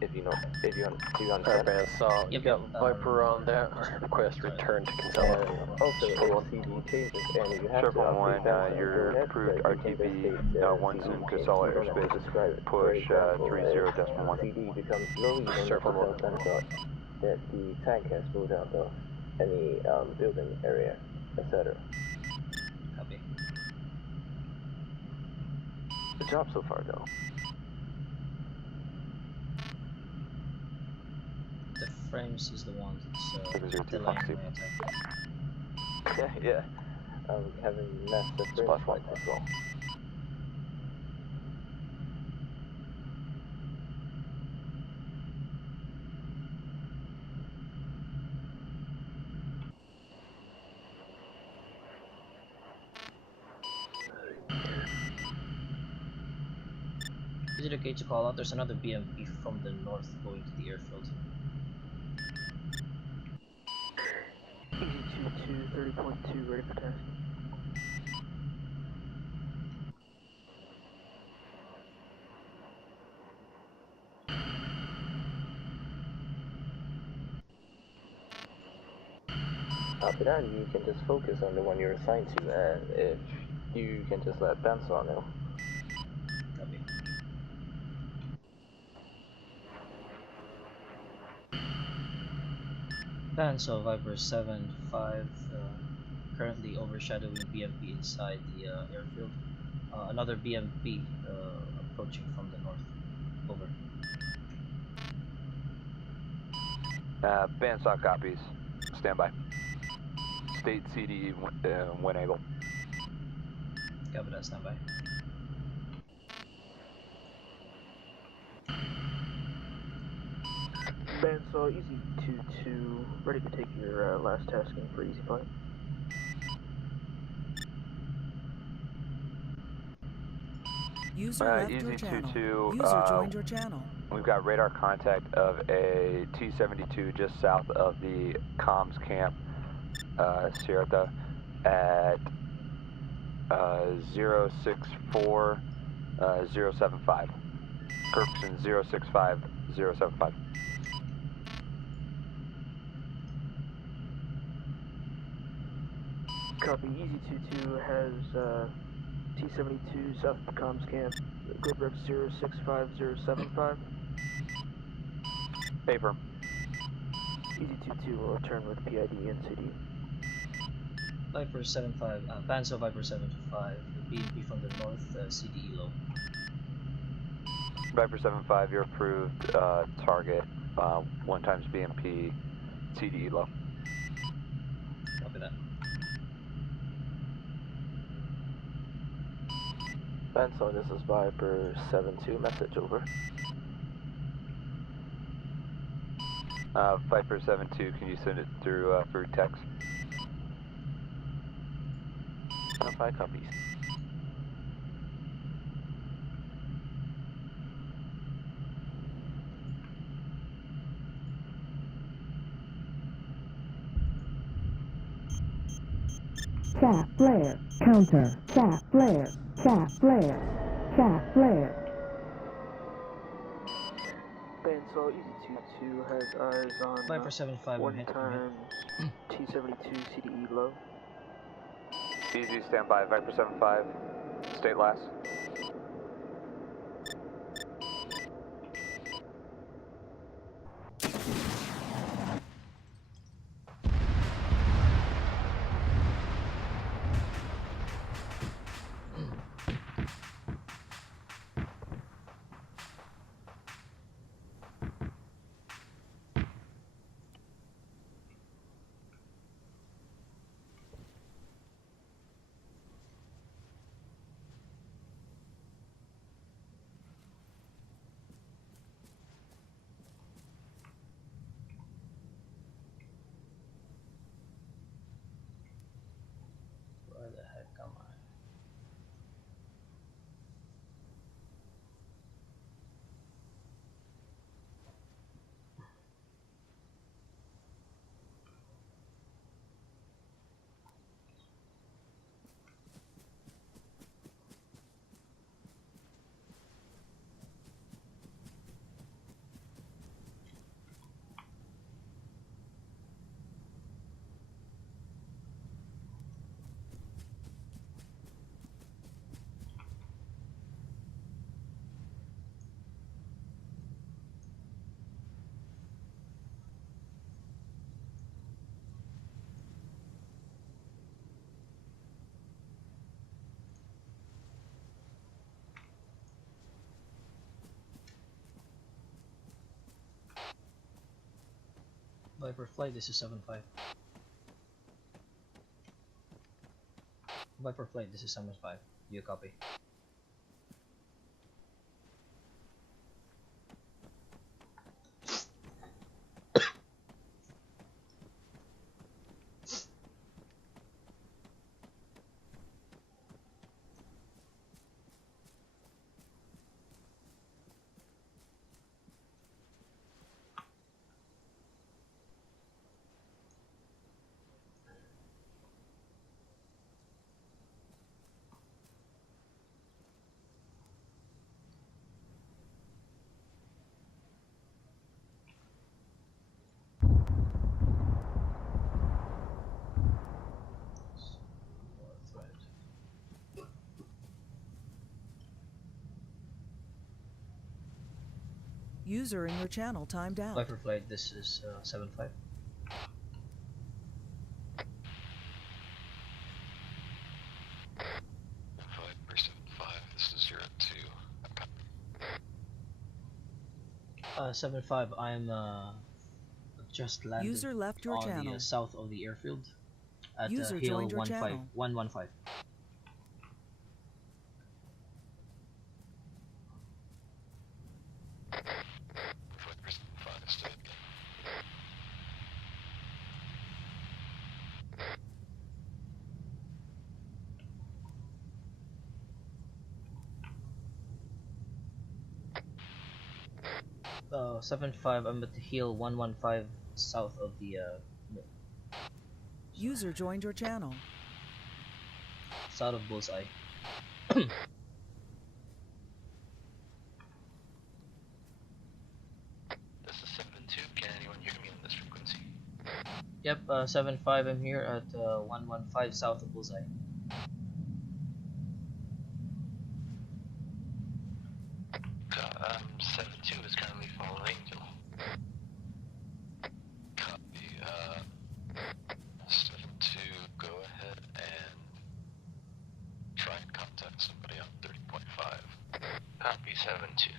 If you know, do you understand? Alright, bandsaw. Yep, Got yep, Viper on that. Request return to Consella. Also, if CD changes and you have Sharp to on update one, that on your internet, approved you can just RTB state once CD in change. Casala You don't have to airspace, describe it. For push example, 30.1. CD becomes low, you don't have to tell bandsaw that the tank has moved out of any building area, etc. Copy. Good job so far, though. The frames is the one that's delaying my attack. Yeah, having massive frame spikes as well. Is it okay to call out? There's another BMP from the north going to the airfield. EG-22, 30.2, ready for test. After that, you can just focus on the one you're assigned to, and if you can just let bandsaw know. Copy. Bandsaw Viper 7-5, currently overshadowing BMP inside the airfield. Another BMP approaching from the north. Over. Bandsaw copies. Stand by. State CDE when able. Copy that, stand by. Bandsaw, EG-22, ready to take your last tasking for easy flight. User left your Easy channel. 22, User joined your channel. we've got radar contact of a T-72 just south of the comms camp, Sierra, at 064-075. Correction, 065-075. Copy, EG-22 has T-72 south of the comms camp, grid rep 065-075. Paper. EG-22 will return with PID and CD. Viper 7-5, Bandsaw Viper 7-5, BMP from the north, CDE low. Viper 7-5, your approved target, 1 times BMP, CDE low. Copy that. Bandsaw, this is Viper 7-2, message over. Viper 7-2, can you send it through text? 5 copies. Chaff flare, counter, chaff flare, chaff flare, chaff flare. Bandsaw, EG-22 has eyes on Viper 7-5, 1 times T-72 CDE low. Easy, stand by. Viper 7-5, state last. Viper flight, this is 7-5. Viper flight, this is 7-5. You copy. User in your channel timed out. Viper flight, this is 7-5. Viper 7-5, this is 02. 7-5, I'm just landed User left your on channel. the south of the airfield at User Hill joined your 115. channel. 115. Viper 7-5, stay again. 7-5, I'm at the Hill 115 south of the User joined your channel. south of Bullseye. This is 7-2. Can anyone hear me on this frequency? Yep, 7-5, I'm here at 115 south of Bullseye. Uh, 7-2 is currently following Angel. Copy, 7-2, go ahead and try and contact somebody on 30.5. Copy 7-2.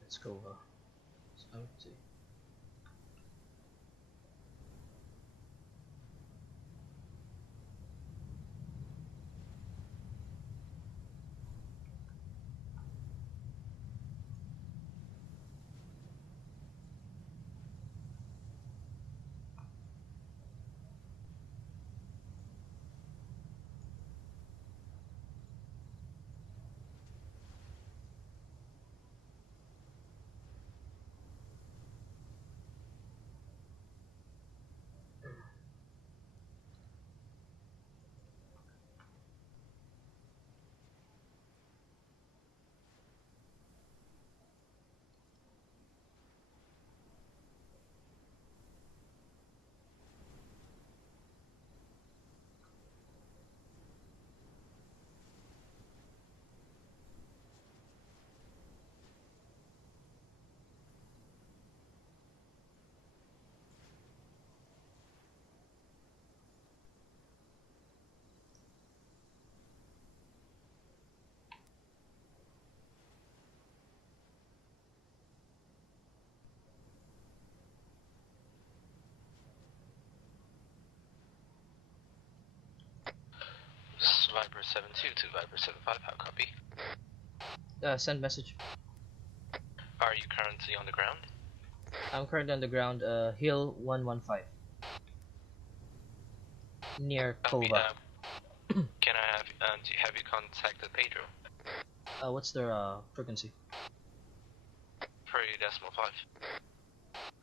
Let's go. Let's see. Viper 7-2 to Viper 7-5, how copy? Send message. Are you currently on the ground? I'm currently on the ground, Hill 115. Near Kova. Can I have, have you contacted Pedro? What's their frequency? 30.5.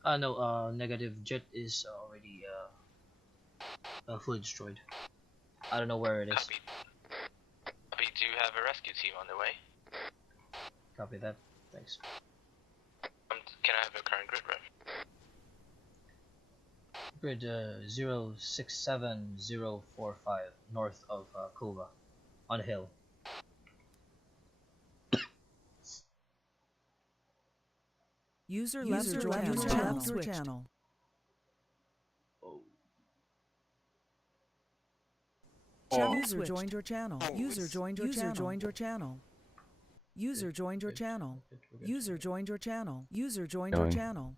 No, negative. Jet is already fully destroyed. I don't know where it is. Copy. Copy. Do you have a rescue team on the way? Copy that. Thanks. Can I have a current grid ref? Grid 067045 north of Kuva, on a hill. User left your channel. User joined your channel. User joined your channel. User joined your channel. User joined your channel. User joined your channel.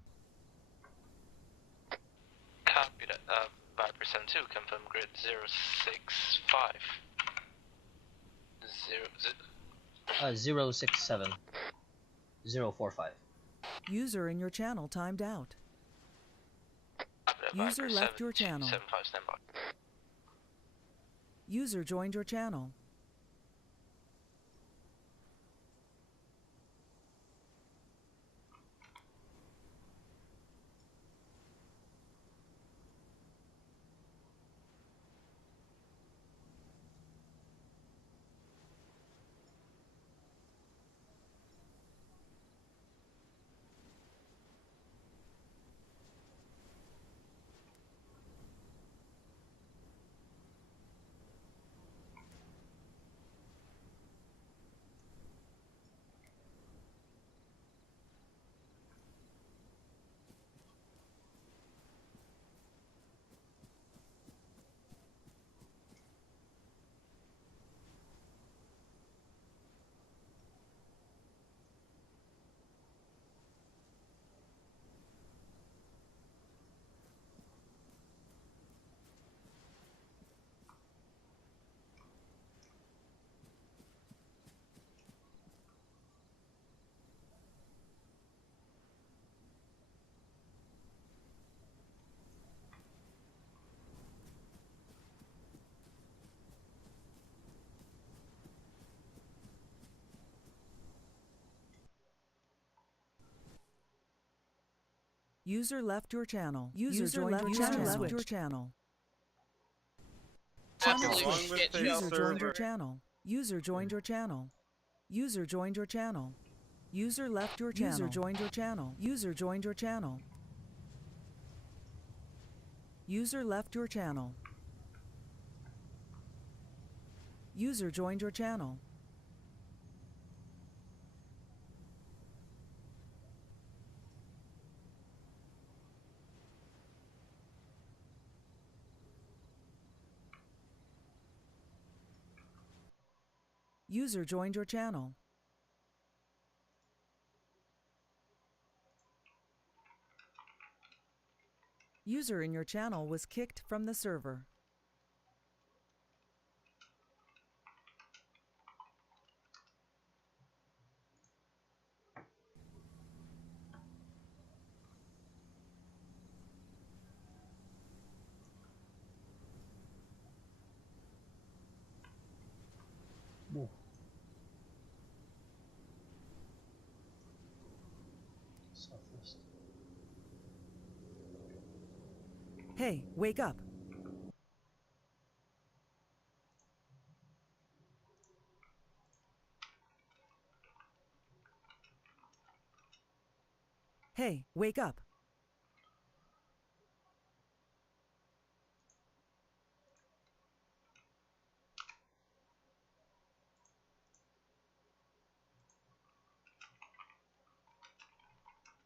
Copy that. Viper 72, confirm grid 065. 067045. User in your channel timed out. User left your channel. 75 standby. User joined your channel. User left your channel. User joined your channel. Channel switch. User joined your channel. User joined your channel. User joined your channel. User left your channel. User joined your channel. User joined your channel. User left your channel. User joined your channel. User joined your channel. User in your channel was kicked from the server. Ooh. Southwest. Hey, wake up. Hey, wake up.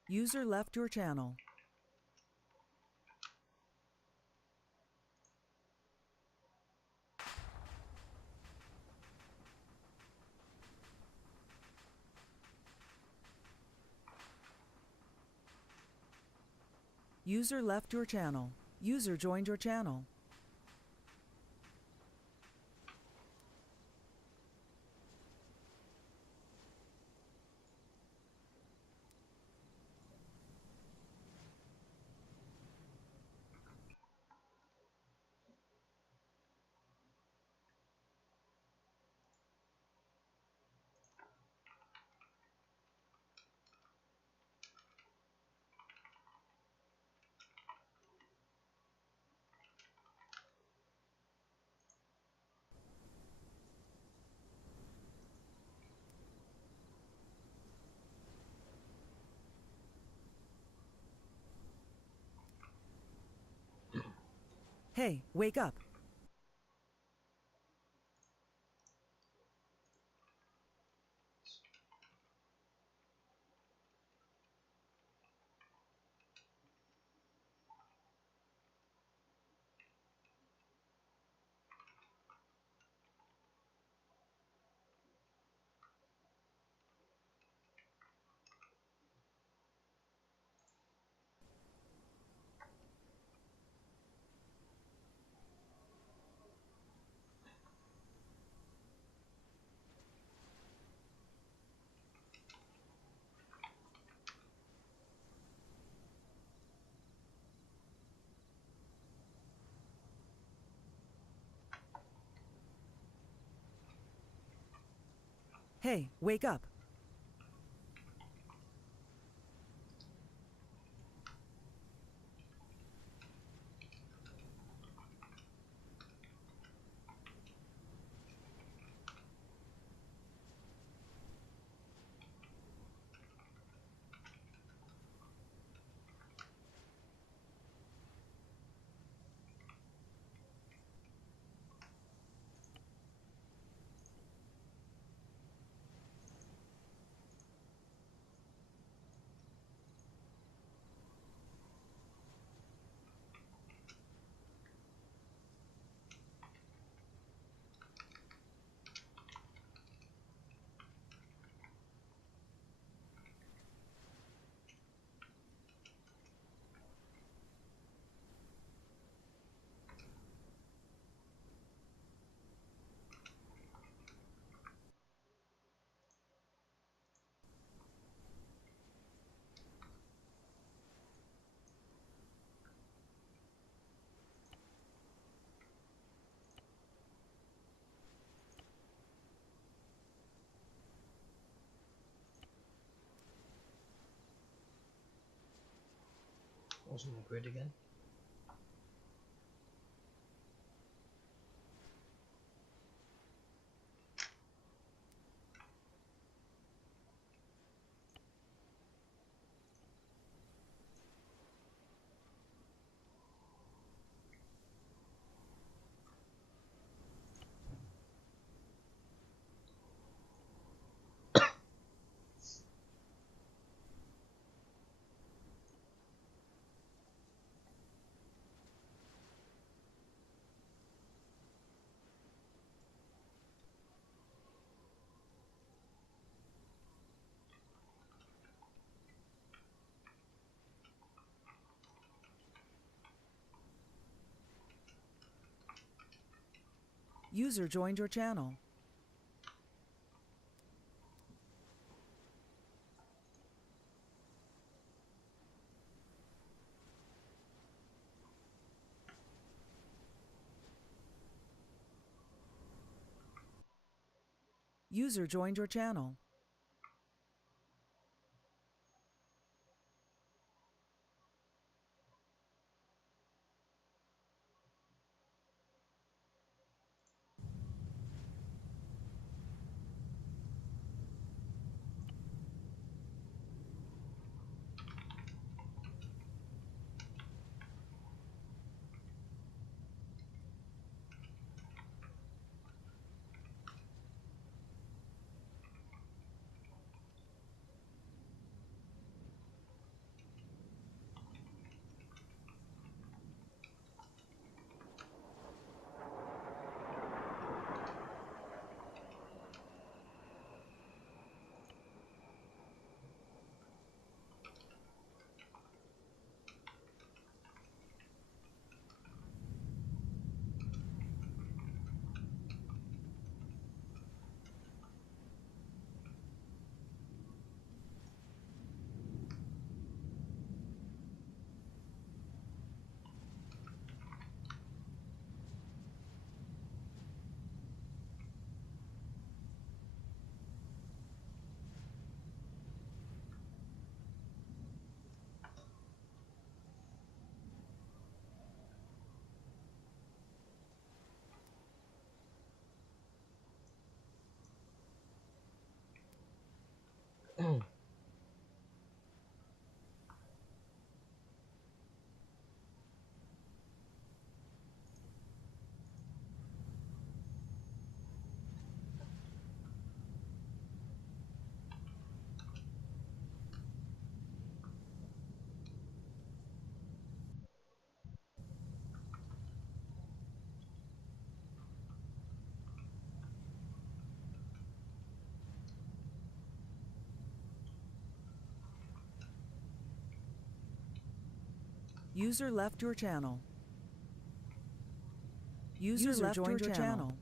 User left your channel. User left your channel. User joined your channel. Hey, wake up. Hey, wake up. Wasn't the grid again? User joined your channel. User joined your channel. User left your channel. User left joined your channel.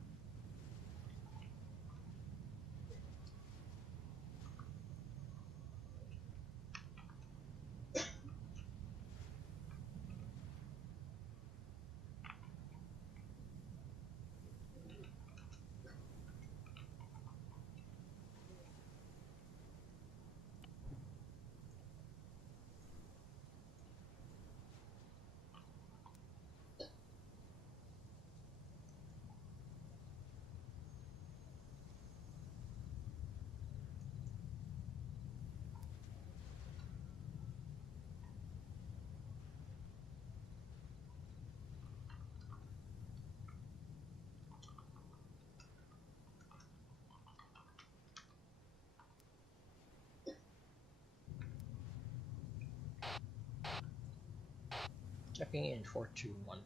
Checking in 421.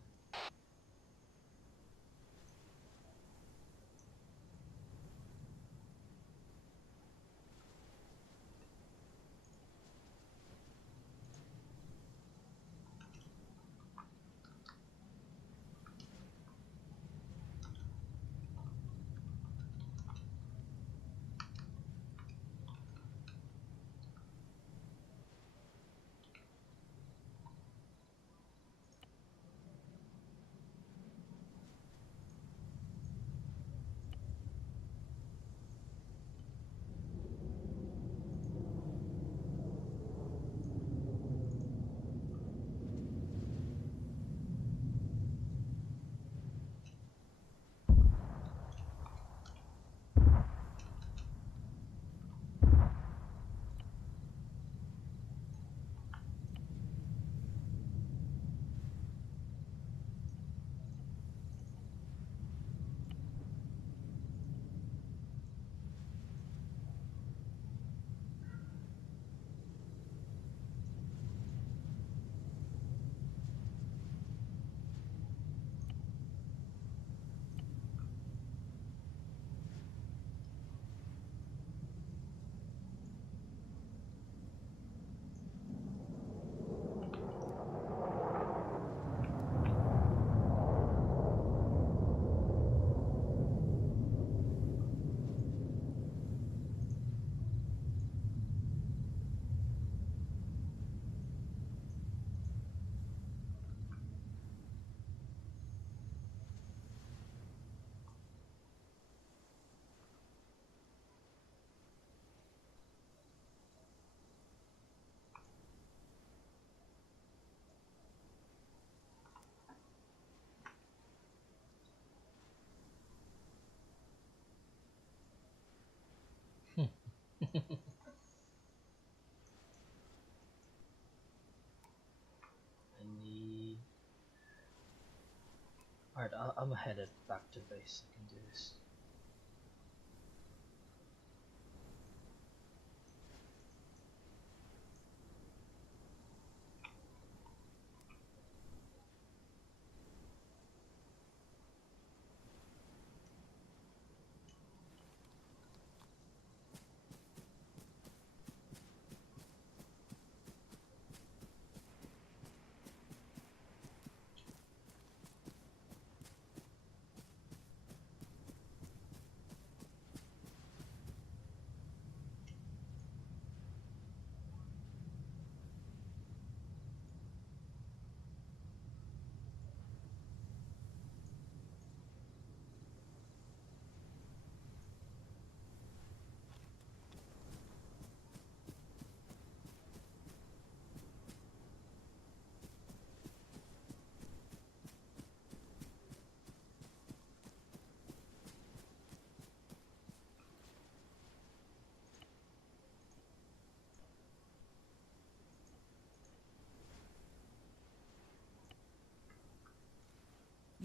Alright, I'm headed back to base. I can do this.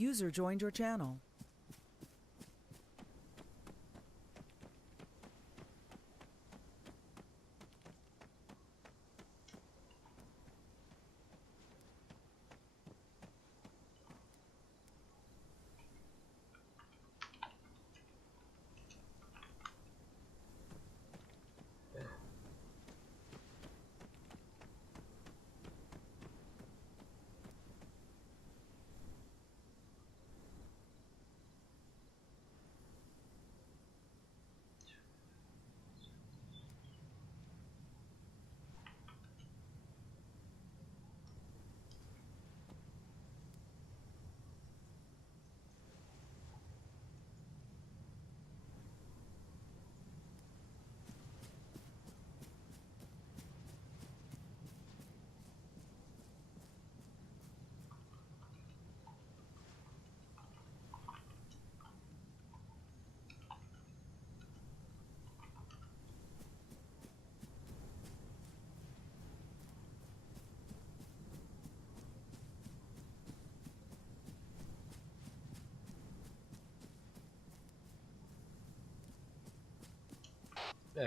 User joined your channel.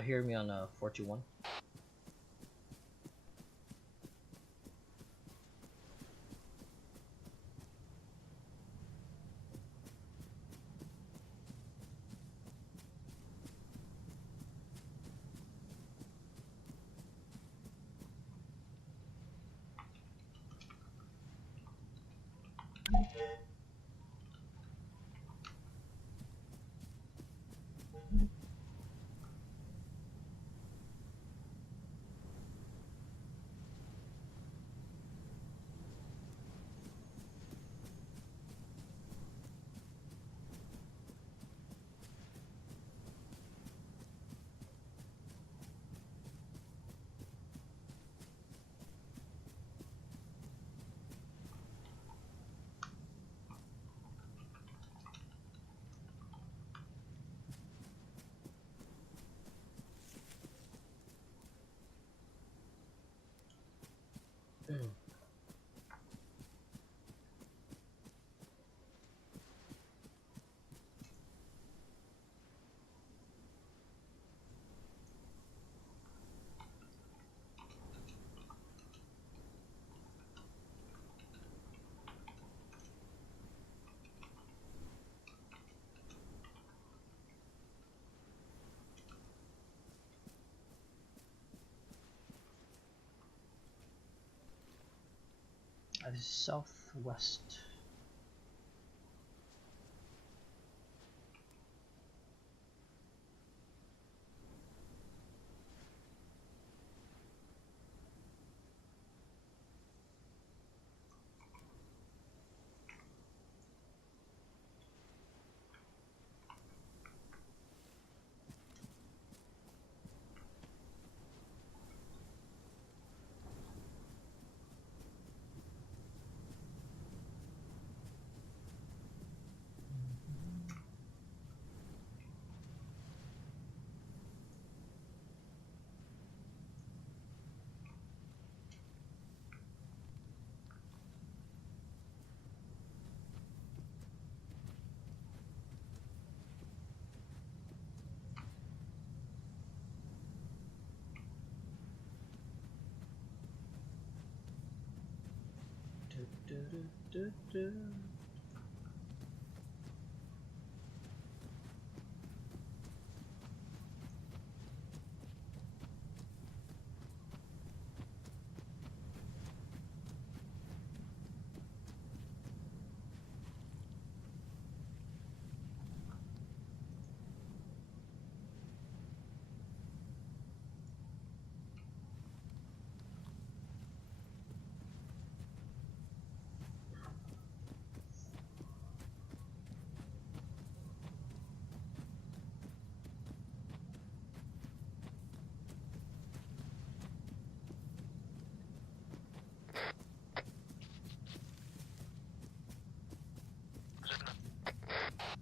Hear me on 421. Southwest.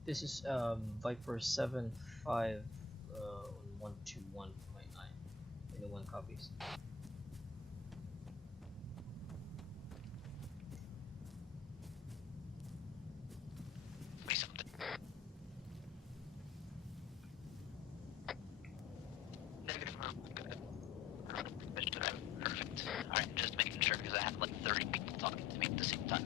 This is Viper 75 on 121.9. Anyone copies? Perfect. Alright, just making sure because I have like 30 people talking to me at the same time.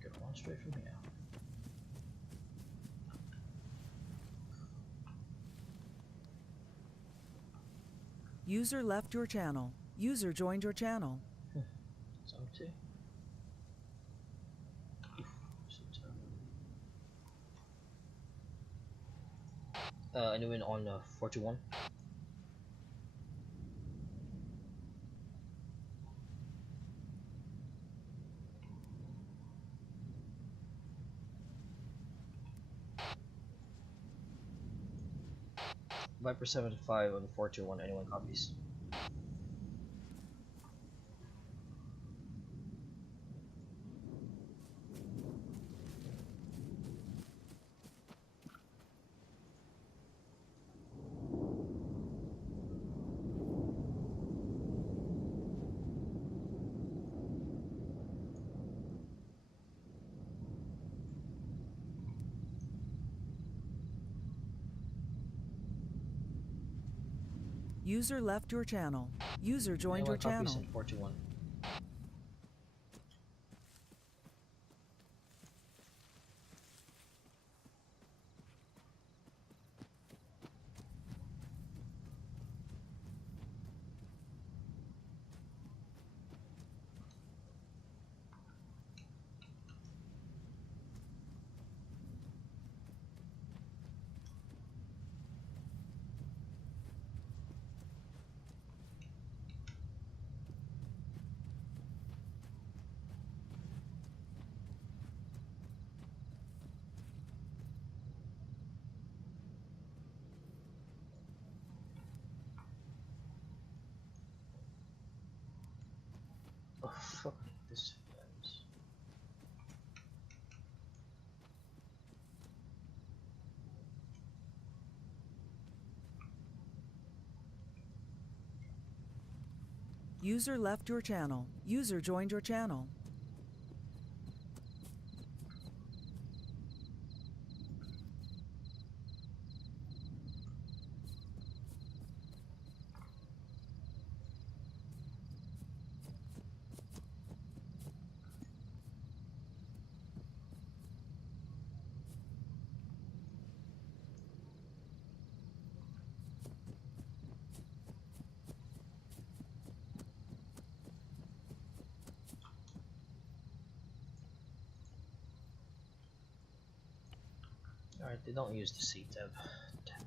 Get one straight from here. User left your channel. User joined your channel. It's empty. Anyone on 41? Viper 75 on 421. Anyone copies? User left your channel. User joined your channel. 421. Oh fuck this fence. User left your channel. User joined your channel. Alright, they don't use the C tab. Damn it.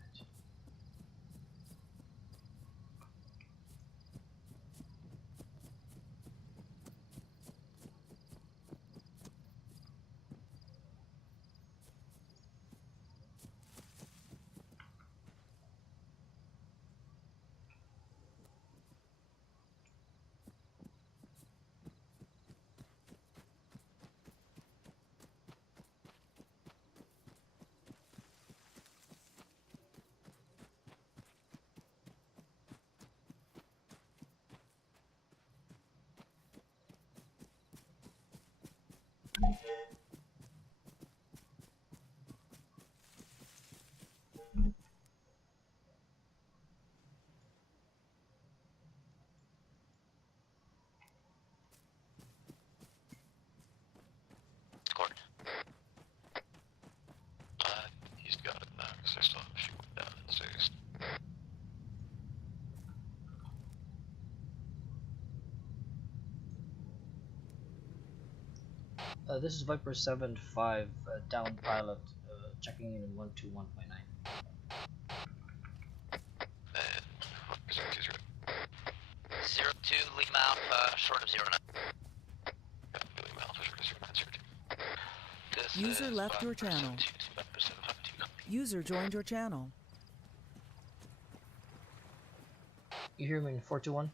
Squad. He's got it now, because I saw him shoot down in Zeus. This is Viper 7-5, down pilot, checking in 121.9. And what percent is your 02 Lima Alpha, short of 09. Lima Alpha, short of 0902. This User is left your channel. 5%. User joined your channel. You hear me in 421?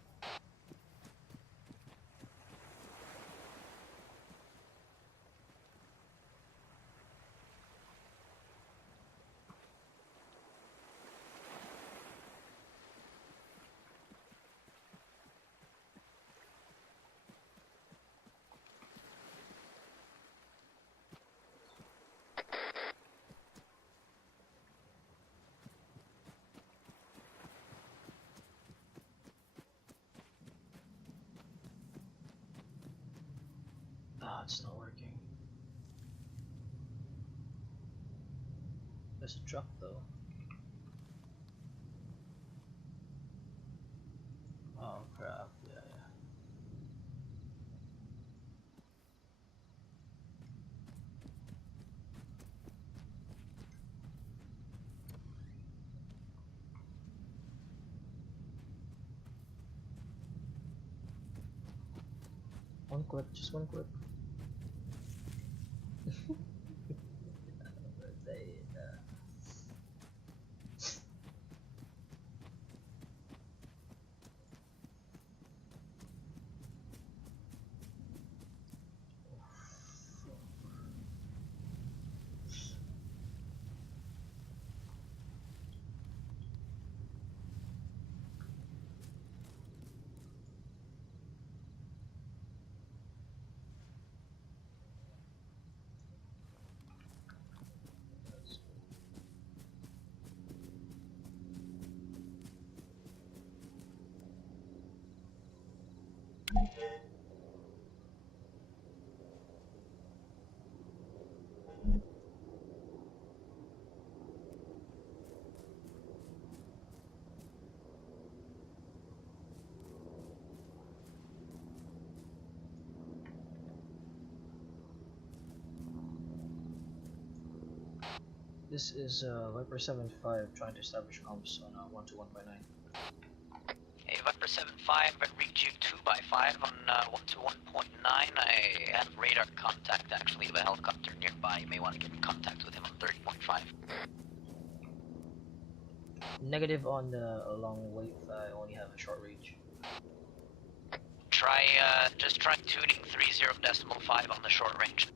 Oh, it's not working. There's a truck though. Oh crap, yeah. One clip, just one clip. This is Viper 75 trying to establish comms on 121.9. Hey, Viper 75, I reached you 2x5 on 121.9. I have radar contact actually of a helicopter nearby. You may want to get in contact with him on 30.5. Negative on the long wave, I only have a short range. Just try tuning 30.5 on the short range.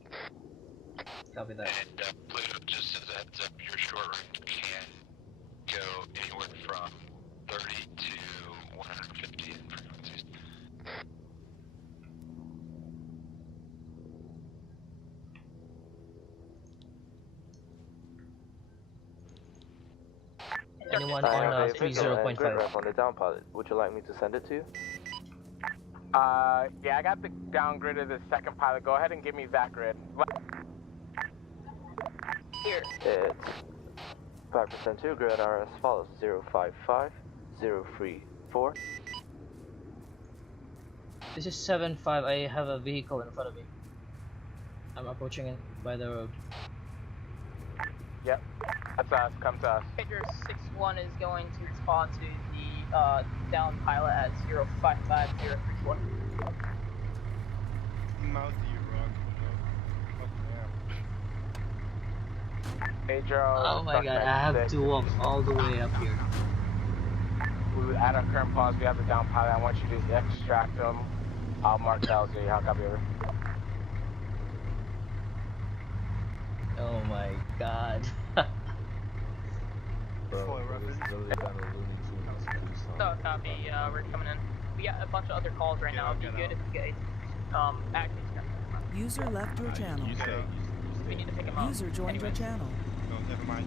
Copy that. And Pluto, just as a heads up, your short range can go anywhere from 30 to 150 in frequencies. Anyone on 30.5? Grid rep on the down pilot. Would you like me to send it to you? Yeah, I got the down grid of the second pilot. Go ahead and give me that grid. Here. It's 5% 2, grid are as follows: 055, 034. This is 75. I have a vehicle in front of me. I'm approaching it by the road. Yep, that's us. Come to us. Pager 61 is going to respond to the down pilot at 055034. Mouse you wrong. Pedro. Oh my god, I have to walk all the way up here. At our current pause, we have the down pilot. I want you to extract them. I'll mark LZ. How copy over? Oh my god. Bro, So copy, we're coming in. We got a bunch of other calls right now. It'd be good if we get actually User left your channel. we need to pick him up. User joined your channel. No, never mind.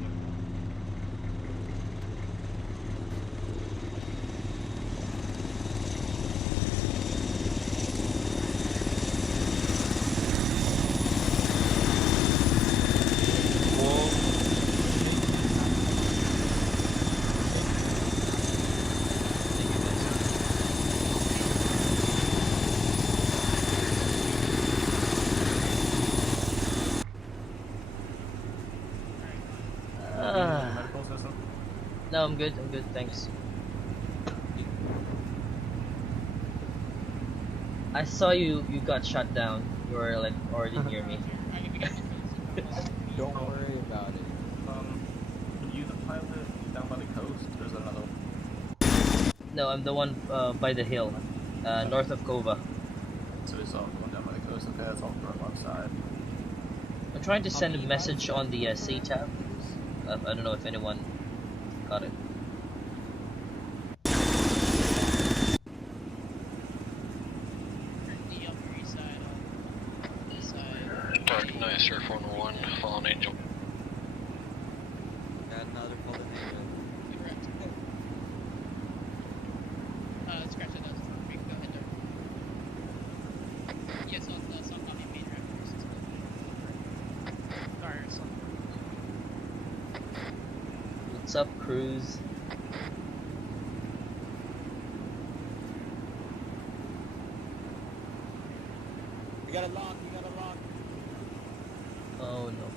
No, I'm good, thanks. I saw you got shot down. You were like already near me. Don't worry about it. Are you the pilot down by the coast? There's another one. No, I'm the one by the hill, north of Kova. So it's all going down by the coast. Okay, that's all from our side. I'm trying to send a message on the C tab. I don't know if anyone got it. Dark Nice, Air 401, Fallen Angel. Got another Fallen Angel. Scratch it out. We can go ahead there. Yes, on the some copy main drive. Sorry, some. What's up, Cruz? We got a lock. Oh no.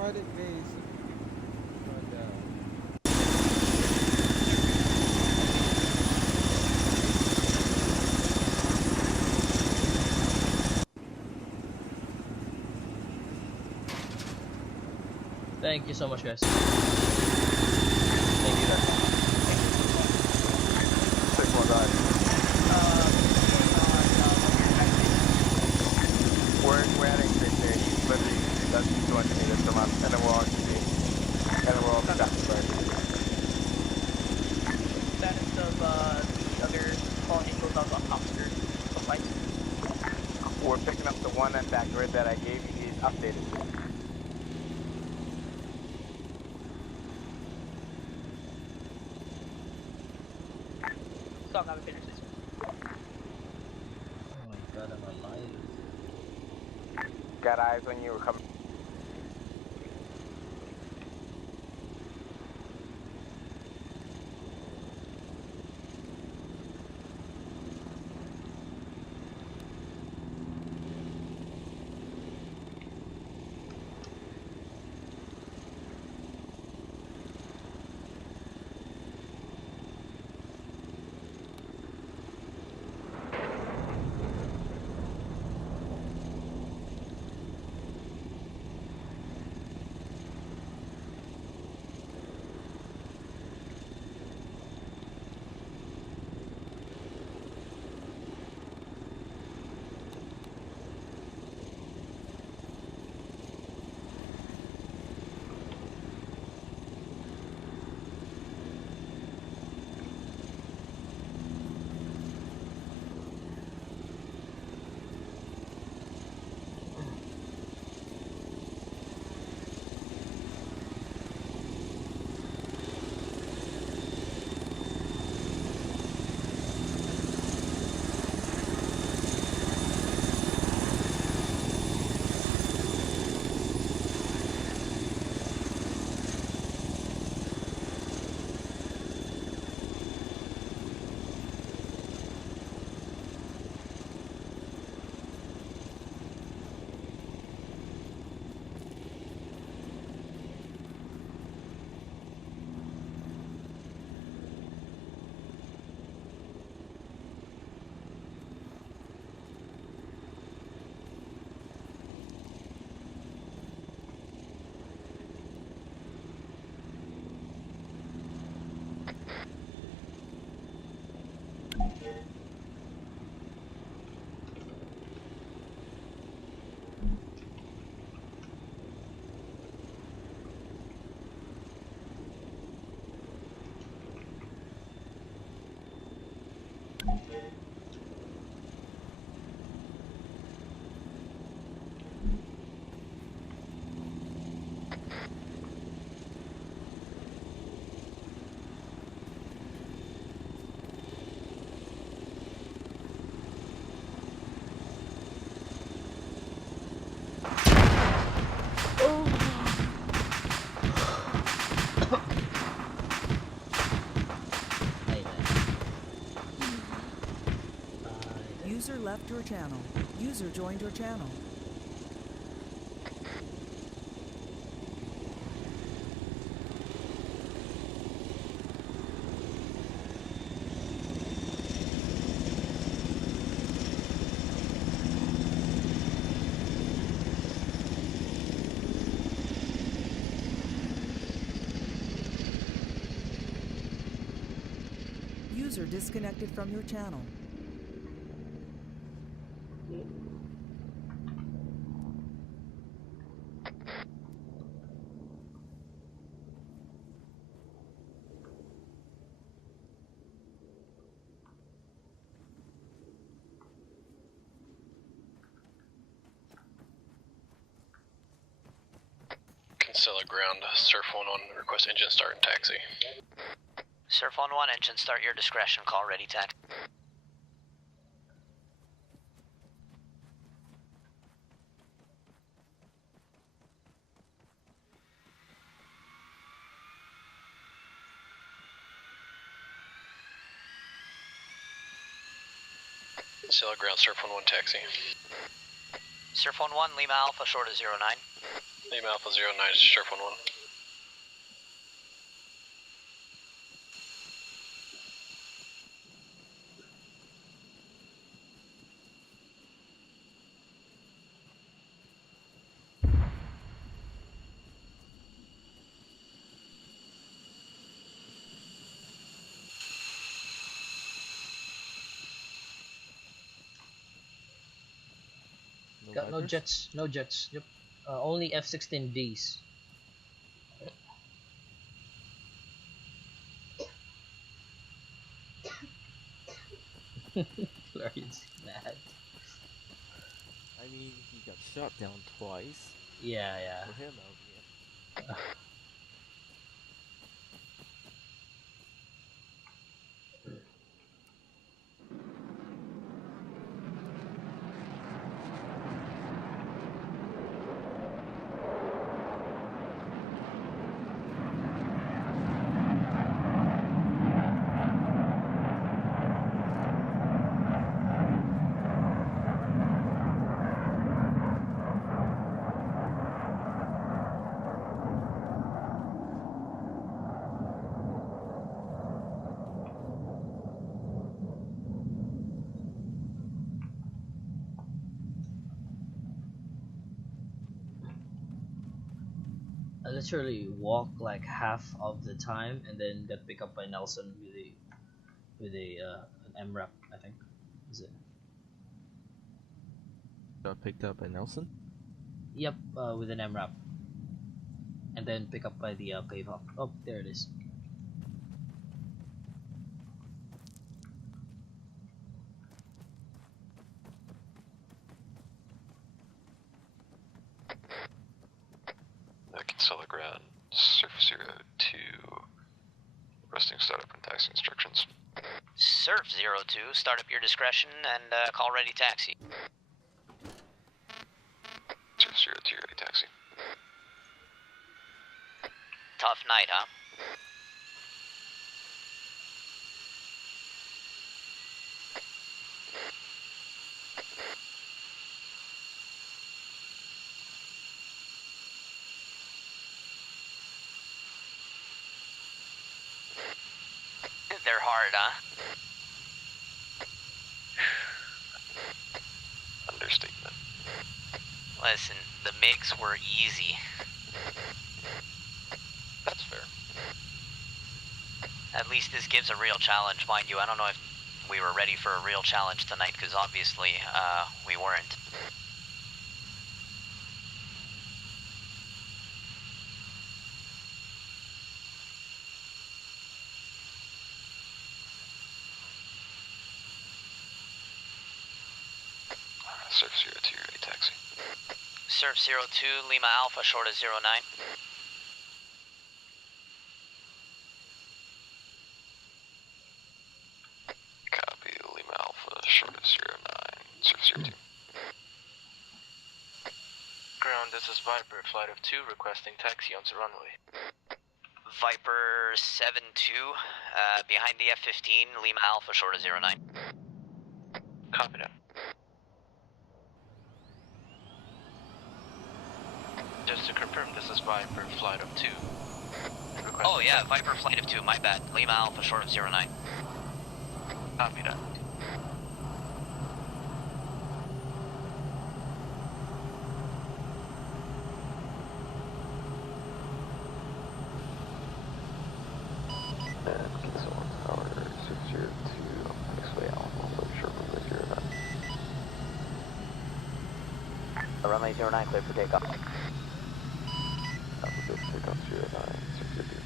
Right at base. Right down. Thank you so much, guys. Thank you. 6-1 guys. We're heading 60. Literally, that's 200 meters from us, and then we're on TV. And then we're all back to start. Status of the other fallen angels on the officer fight. We're picking up the one at that grid that I gave you. He's updated. Stop, have a finish this. guys when you were coming. User left your channel. User joined your channel. User disconnected from your channel. Kinsella ground, Surf 1-1, request engine start and taxi. Surf 1-1, engine start, your discretion, call ready taxi. Kinsella ground, Surf 1-1, taxi. Surf 1-1, Lima Alpha, short of 09. Lima Alpha 09, Surf 1-1. Got no jets, no jets. Yep. Only F-16Ds. Florian's mad. I mean, he got shot down twice. Yeah, yeah. For him, yeah. I literally walk like half of the time and then got picked up by Nelson with an MRAP, I think. Is it? Got picked up by Nelson? Yep, with an MRAP. And then pick up by the Pavehawk. Oh, there it is. I can sell the ground. Surf 02. Resting startup and taxi instructions. Surf 02, start up your discretion and call ready taxi. Surf 02, ready taxi. Tough night, huh? They're hard, huh? Understatement. Listen, the MiGs were easy. That's fair. At least this gives a real challenge, mind you. I don't know if we were ready for a real challenge tonight, because obviously, we weren't. Surf 02, ready taxi. Surf 02, Lima Alpha, short of 09. Copy, Lima Alpha, short of 09. Surf 02. Ground, this is Viper, flight of 2, requesting taxi onto runway. Viper 7-2, behind the F-15, Lima Alpha, short of 09. Copy that. Just to confirm, this is Viper, flight of 2. Oh yeah, Viper flight of 2, my bad. Lima Alpha, short of 09. Copy that. And cancel on tower 602, X-Way Alpha, short runway 09. Runway 09, clear for takeoff. Good takeoff 09, 650.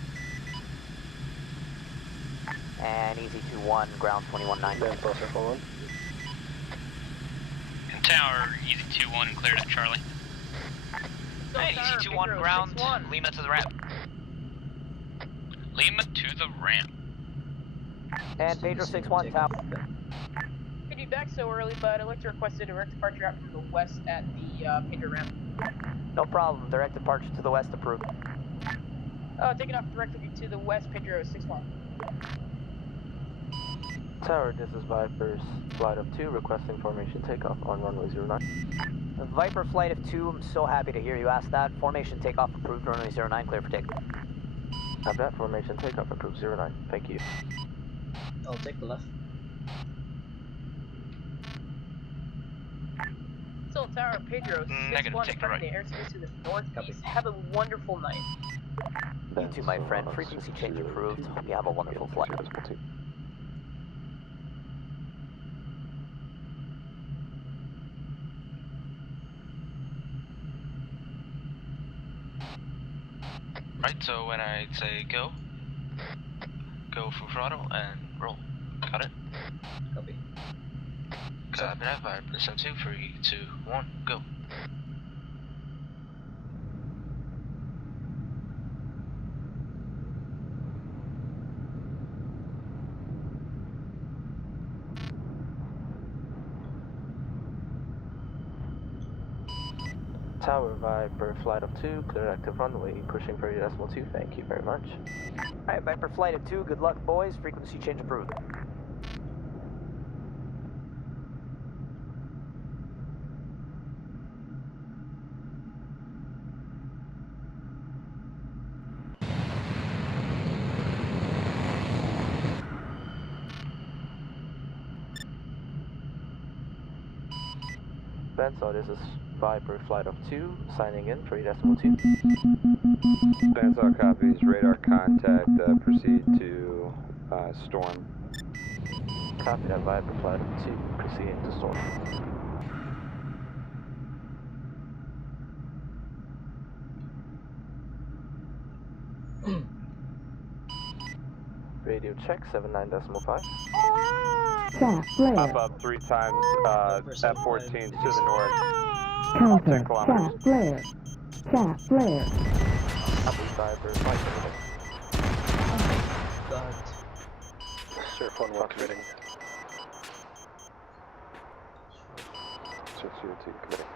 And easy 21, ground 21-9. Then closer forward. Tower, easy 2-1, cleared at Charlie. Hey, easy 2-1, ground, Lima to the ramp. Lima to the ramp. And Pedro 6-1, tower. Could you back so early, but I'd like to request a direct departure out from the west at the Pedro ramp. No problem, direct departure to the west approved. Taking off directly to the west, Pedro 6-1. Tower, this is Viper's flight of 2, requesting formation takeoff on runway 09. Viper flight of 2, I'm so happy to hear you ask that. Formation takeoff approved, runway 09, clear for takeoff. Have that, formation takeoff approved 09. Thank you. I'll take the left. Still Tower, Pedro 6-1, take the turning right. the airspace to the northeast. Have a wonderful night. You too, my friend. Frequency change approved. Hope you have a wonderful flight. Right, so when I say go full throttle and roll. Got it? Copy. Copy that, Viper 2, 3, 2, 1, go. Tower, Viper flight of 2, clear active runway, pushing for your decimal 2, thank you very much. Alright, Viper flight of 2, good luck, boys. Frequency change approved. Benso, this is Viper flight of 2, signing in 3.2. Bandsaw copies, radar contact, proceed to storm. Copy that, Viper flight of 2, proceeding to storm. Radio check 79.5. Up 3 times, F-14 to the north. Counter. 10 kilometers. Chaff flare. Chaff flare. Copy Viper flight of 2. God. Surf 1 committing. Surf 02 committing.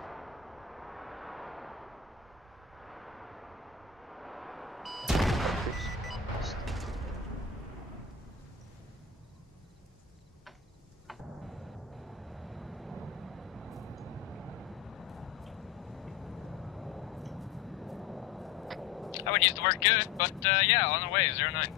I would use the word good, but yeah, on the way, 09.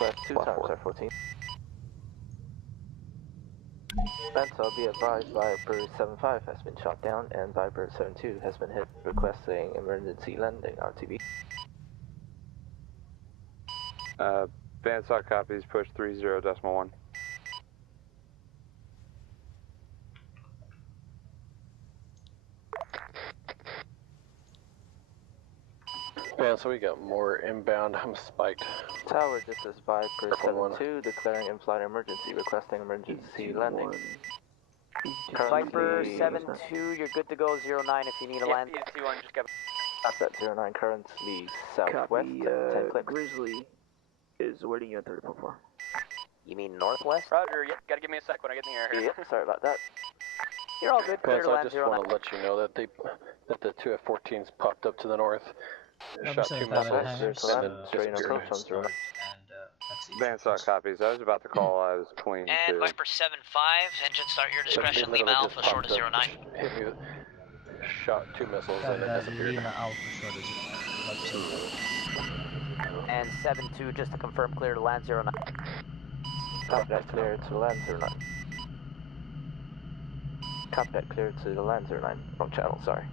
Left 2 times F-14. Bandsaw, be advised, Viper 75 has been shot down and Viper 72 has been hit, requesting emergency landing, RTB. Bandsaw copies, push 30.1. Man, so we got more inbound. I'm spiked. Tower, this is Viper 72, declaring in-flight emergency, requesting emergency landing. Viper 72, you're good to go, 09 if you need a land. just got that 09 currently southwest, Copy, 10 clicks. Grizzly is awaiting you at 30.4. You mean northwest? Roger, yep, gotta give me a sec when I get in the air here. Yep, sorry about that. You're all good, clear Guys, to I land, just want to let you know that the 2 F-14s popped up to the north. Shot 2 missiles and then disappeared. Bandsaw copies. I was about to call. I was clean And too. Viper 7-5, engine start your discretion, Lima Alpha, short of 09. Hit me, shot 2 missiles and then disappeared. Lima Alpha short of 09. And 7-2, just to confirm, clear to land 09. Copy that, clear to land 09. Copy that, clear to the land 09. Wrong channel, sorry.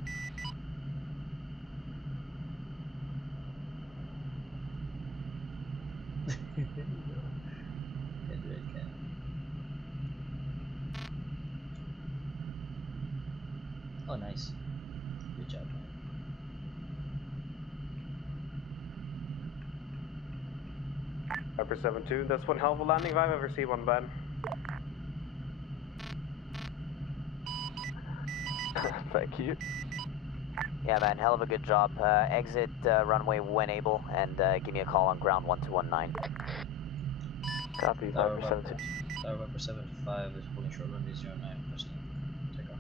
Oh, nice. Good job. Viper 7-2, that's one hell of a landing if I've ever seen one, Ben. Thank you. Yeah, man, hell of a good job. Exit runway when able, and give me a call on ground 1219. Copy, Tower Viper 72. Tower Viper 75 is holding short runway 09, pressing takeoff.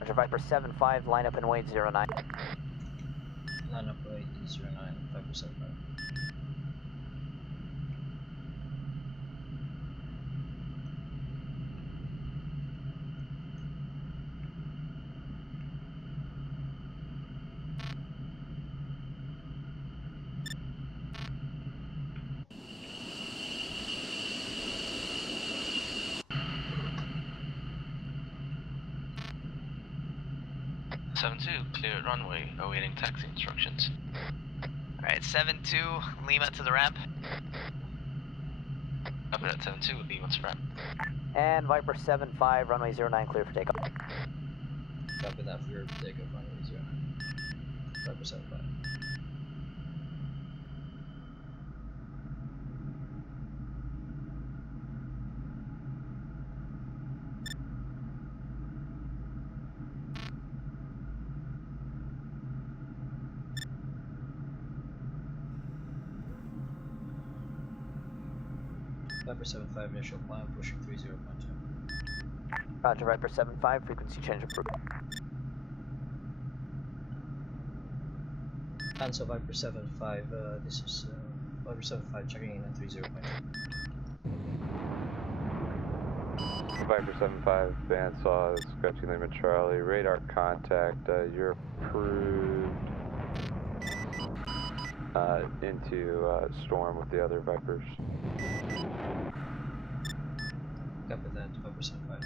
Roger, Viper 75, line up and wait 09. Line up, wait, 09, Viper 75. Clear runway, awaiting taxi instructions. Alright, 7-2, Lima to the ramp. Up at 7-2, Lima to ramp. And Viper 75, runway 09, clear for takeoff. Copy that for your takeoff runway 09. Viper 75. Viper 75 initial climb, pushing 30.2. Roger, Viper 75, frequency change approved. Answer Viper 75, this is Viper 75 checking in at 30.2. Viper 75, bandsaw, Sketchy Lima Charlie, radar contact, you're approved into storm with the other Vipers. Copy that, Viper 75.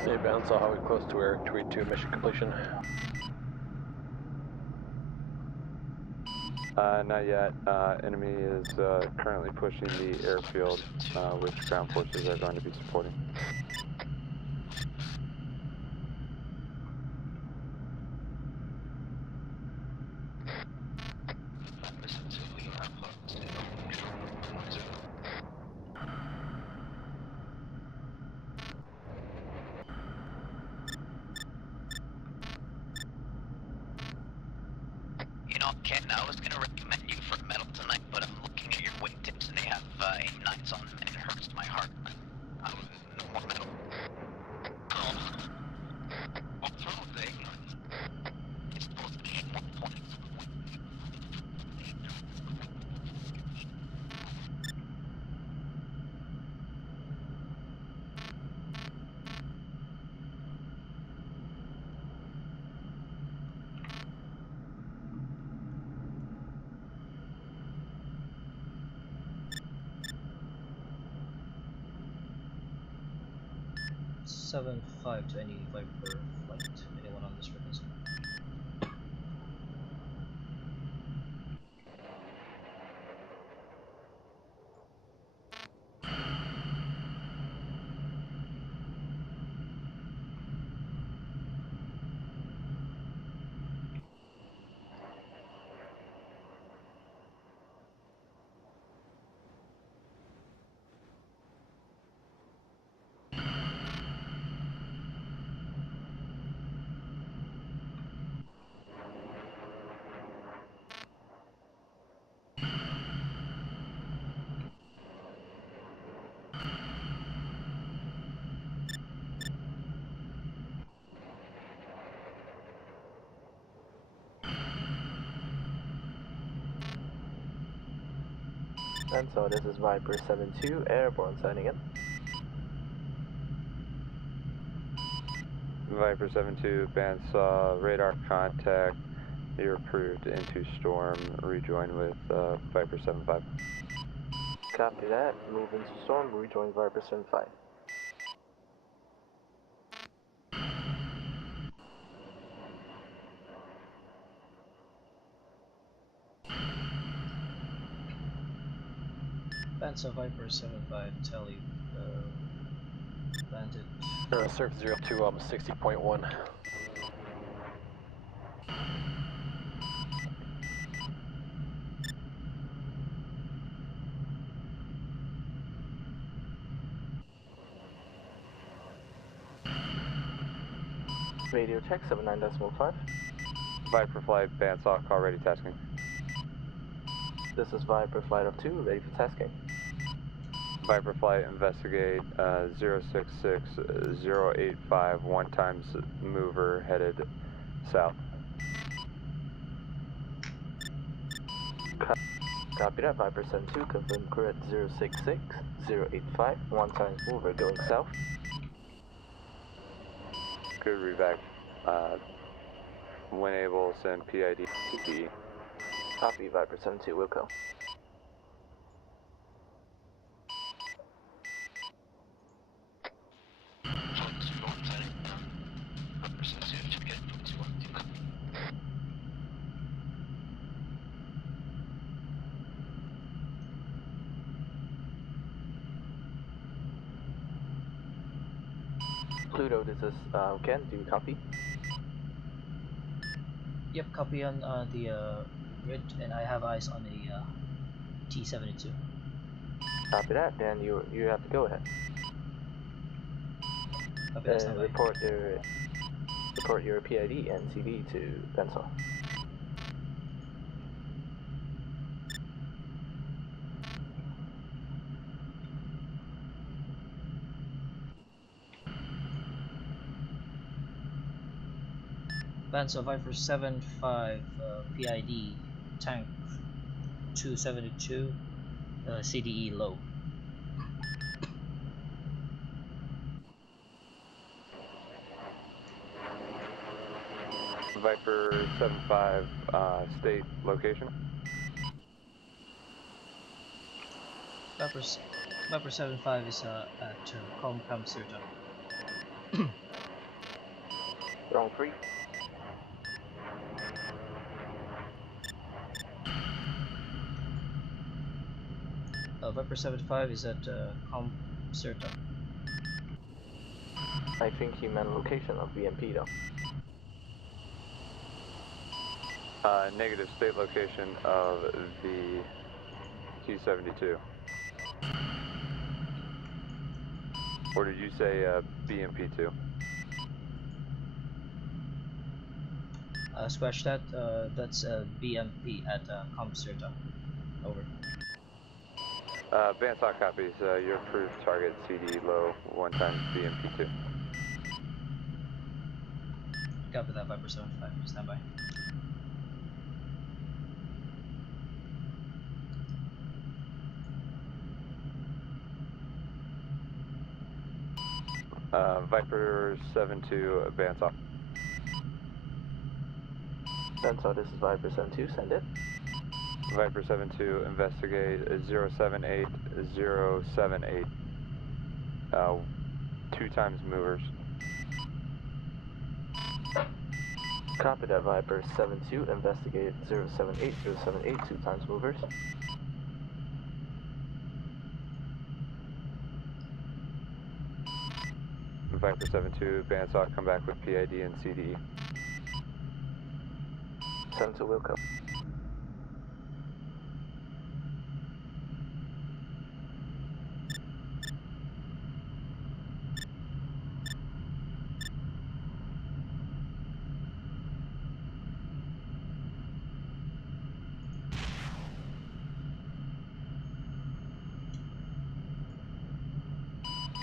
Hey, bandsaw, how are we close to Air Tweet 2 mission completion? Not yet. Enemy is currently pushing the airfield, which ground forces are going to be supporting. You know, Ken, I was gonna recommend you for metal tonight, but I'm looking at your wingtips and they have 8-9s on them, and it hurts my heart. I was no more metal. Oh. What's wrong with the 8-9s? It's supposed to be at 120. Seven 5 to any Viper flight. Anyone on this frequency? And so this is Viper 72, airborne signing in. Viper 72, bandsaw, radar contact, you're approved into storm, rejoin with Viper 75. Copy that, move into storm, rejoin Viper 75. Bandsaw Viper 75, tally, landed. Circ 02, 60.1. Radio check 79.5. Viper flight, bandsaw, call ready tasking. This is Viper flight of 2, ready for tasking. Viper flight, investigate 066085, 1 times mover headed south. Copy that, Viper 72, confirm correct 066085, 1 times mover going south. Good revac. When able, send PID CPE. Copy, Viper 72, will go. Pluto, this is Ken, do you copy? Yep, copy on the grid, and I have eyes on a T-72. Copy that, then you have to go ahead. Report your PID and CD to Pencil. Band Survivor 75 PID tank 272 CDE low. Viper 75 state location. Viper 75 is at Comcom Sirta. Wrong 3. Viper 75 is at Com Sirta. I think he meant location of BMP though. Negative state location of the T-72. Or did you say BMP2? Scratch that. That's BMP at Comcerta. Over. Bandsock copies. Your approved target CD low 1 times BMP2. Copy that, Viper 75. Stand by. Viper 72, Bandsock. Bandsaw, this is Viper 72, send it. Viper 72, investigate 078078. 2 times movers. Copy that, Viper 72, investigate 078078, 2 times movers. Viper 72, Bandsaw, come back with PID and CDE. 72 will come.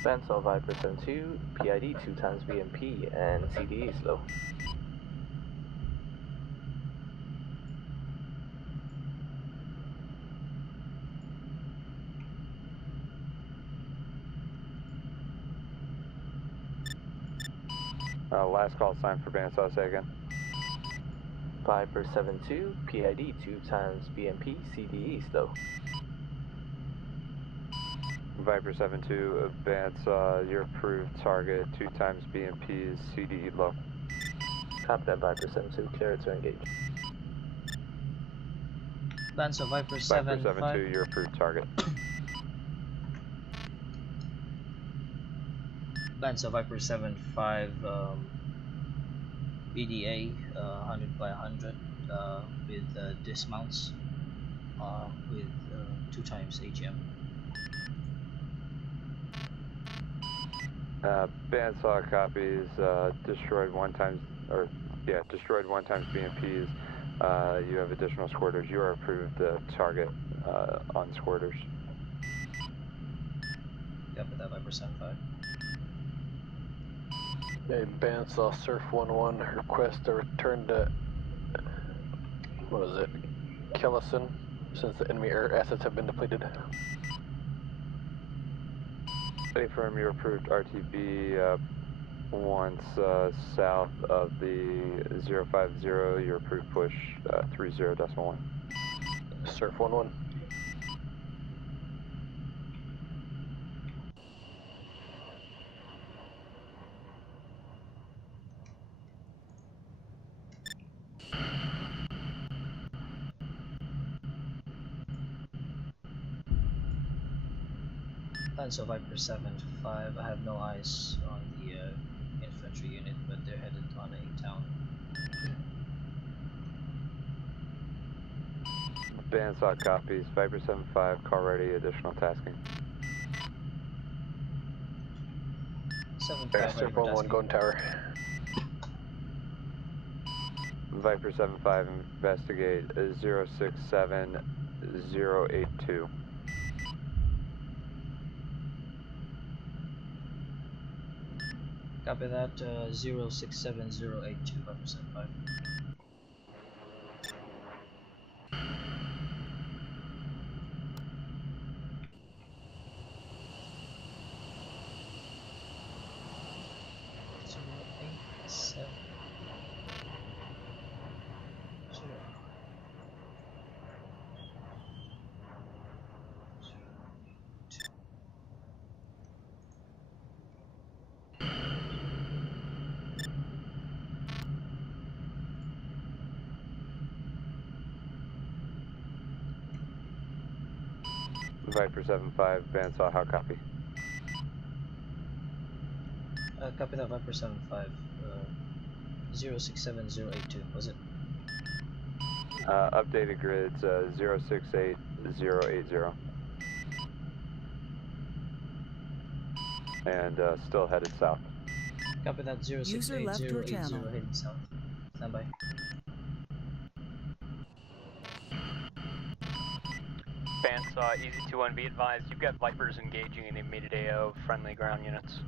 Bandsaw Viper 72, PID 2 times BMP and CDE is low. Last call sign for Bandsaw, say again. Viper 72, PID 2 times BMP, CDE is low. Viper 72, Bandsaw, your approved target 2 times BMP's CDE low. Copy that, Viper 72, clear to engage. Bandsaw Viper 75. Viper 72, your approved target. Bandsaw Viper 75 EDA 100 by 100 with dismounts with 2 times AGM. Bandsaw copies, destroyed 1 times, destroyed 1 times BMPs. You have additional squirters. You are approved target on squirters. Copy that, Viper 75. Okay, Bandsaw Surf 11, request a return to, what is it, Kellison, since the enemy air assets have been depleted. Affirm your approved RTB once south of the 050, your approved push 30.1. Surf 11. Bandsaw Viper 75, I have no eyes on the infantry unit, but they're headed on a town. Bandsaw copies, Viper 75, call ready, additional tasking. Circle 1 going tower. Viper 7-5, investigate 067082. Copy that, 067082, Viper 75. Viper 7-5, bandsaw, how copy? Copy that, Viper 75. 067082, was it? Updated grids 068080. And still headed south. Copy that, User left your 068080 channel. heading south. Stand by. Bandsaw, Easy 2-1, be advised, you've got Vipers engaging in immediate AO friendly ground units.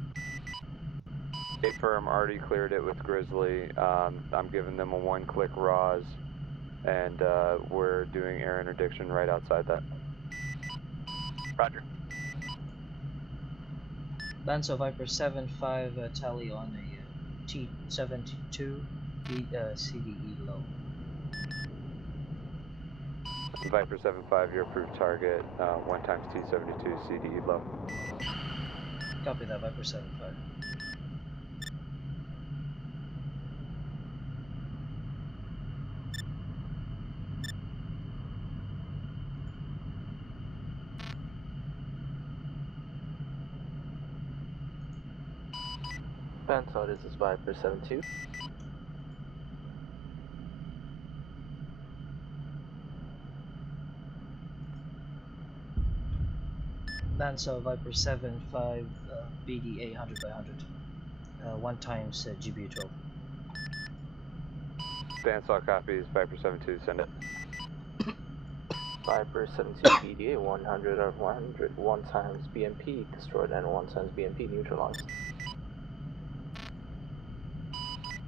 A firm already cleared it with Grizzly. I'm giving them a 1-click RAWs, and we're doing air interdiction right outside that. Roger. Bandsaw Viper 75, tally on a T72, CDE low. Viper 7-5, your approved target, 1 times T72 CDE low. Copy that, Viper 75. Bandsaw, this is Viper 72. Bandsaw Viper 75, BDA 100 by 100. 1 times GBU 12. Bandsaw copies, Viper 72, send it. Viper 72 BDA 100 of 100, 1 times BMP destroyed and 1 times BMP neutralized.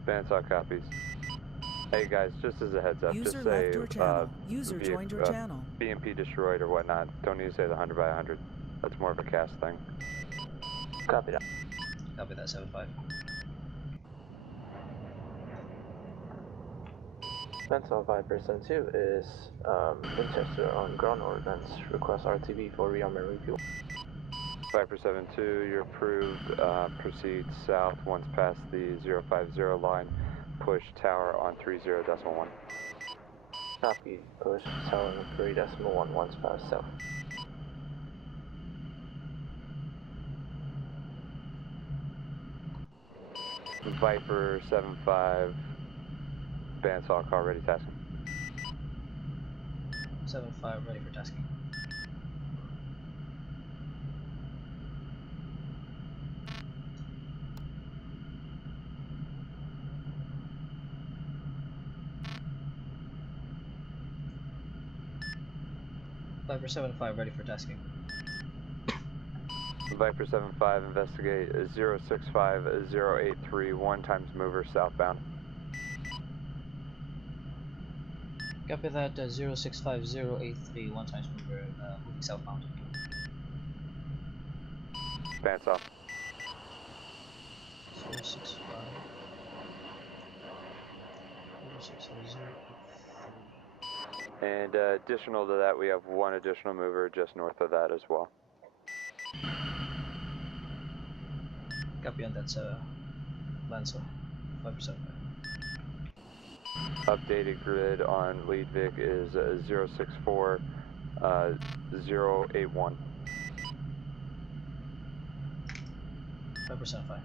Bandsaw copies. Hey guys, just as a heads up, User just left say your channel. User joined your channel. BMP destroyed or whatnot. Don't need to say the 100 by 100. That's more of a cast thing. Copy that. Copy that, 75. Bandsaw Viper 72 is Winchester on ground ordnance. Request RTB for rearm and refuel. Viper 72, you're approved. Proceed south once past the 050 line. Push tower on 30.1. Copy. Push tower on 3.1 once past south. Viper 75, bandsaw call ready tasking. 75, ready for tasking. Viper 75, ready for tasking. Viper 75, investigate 065083, 1 times mover southbound. Copy that, 065083, 1 times mover, moving southbound. Bandsaw. 065. 065083. And additional to that, we have 1 additional mover just north of that as well. Copy on that, Bandsaw. 5%. Updated grid on lead Vic is 064081. 5% 5.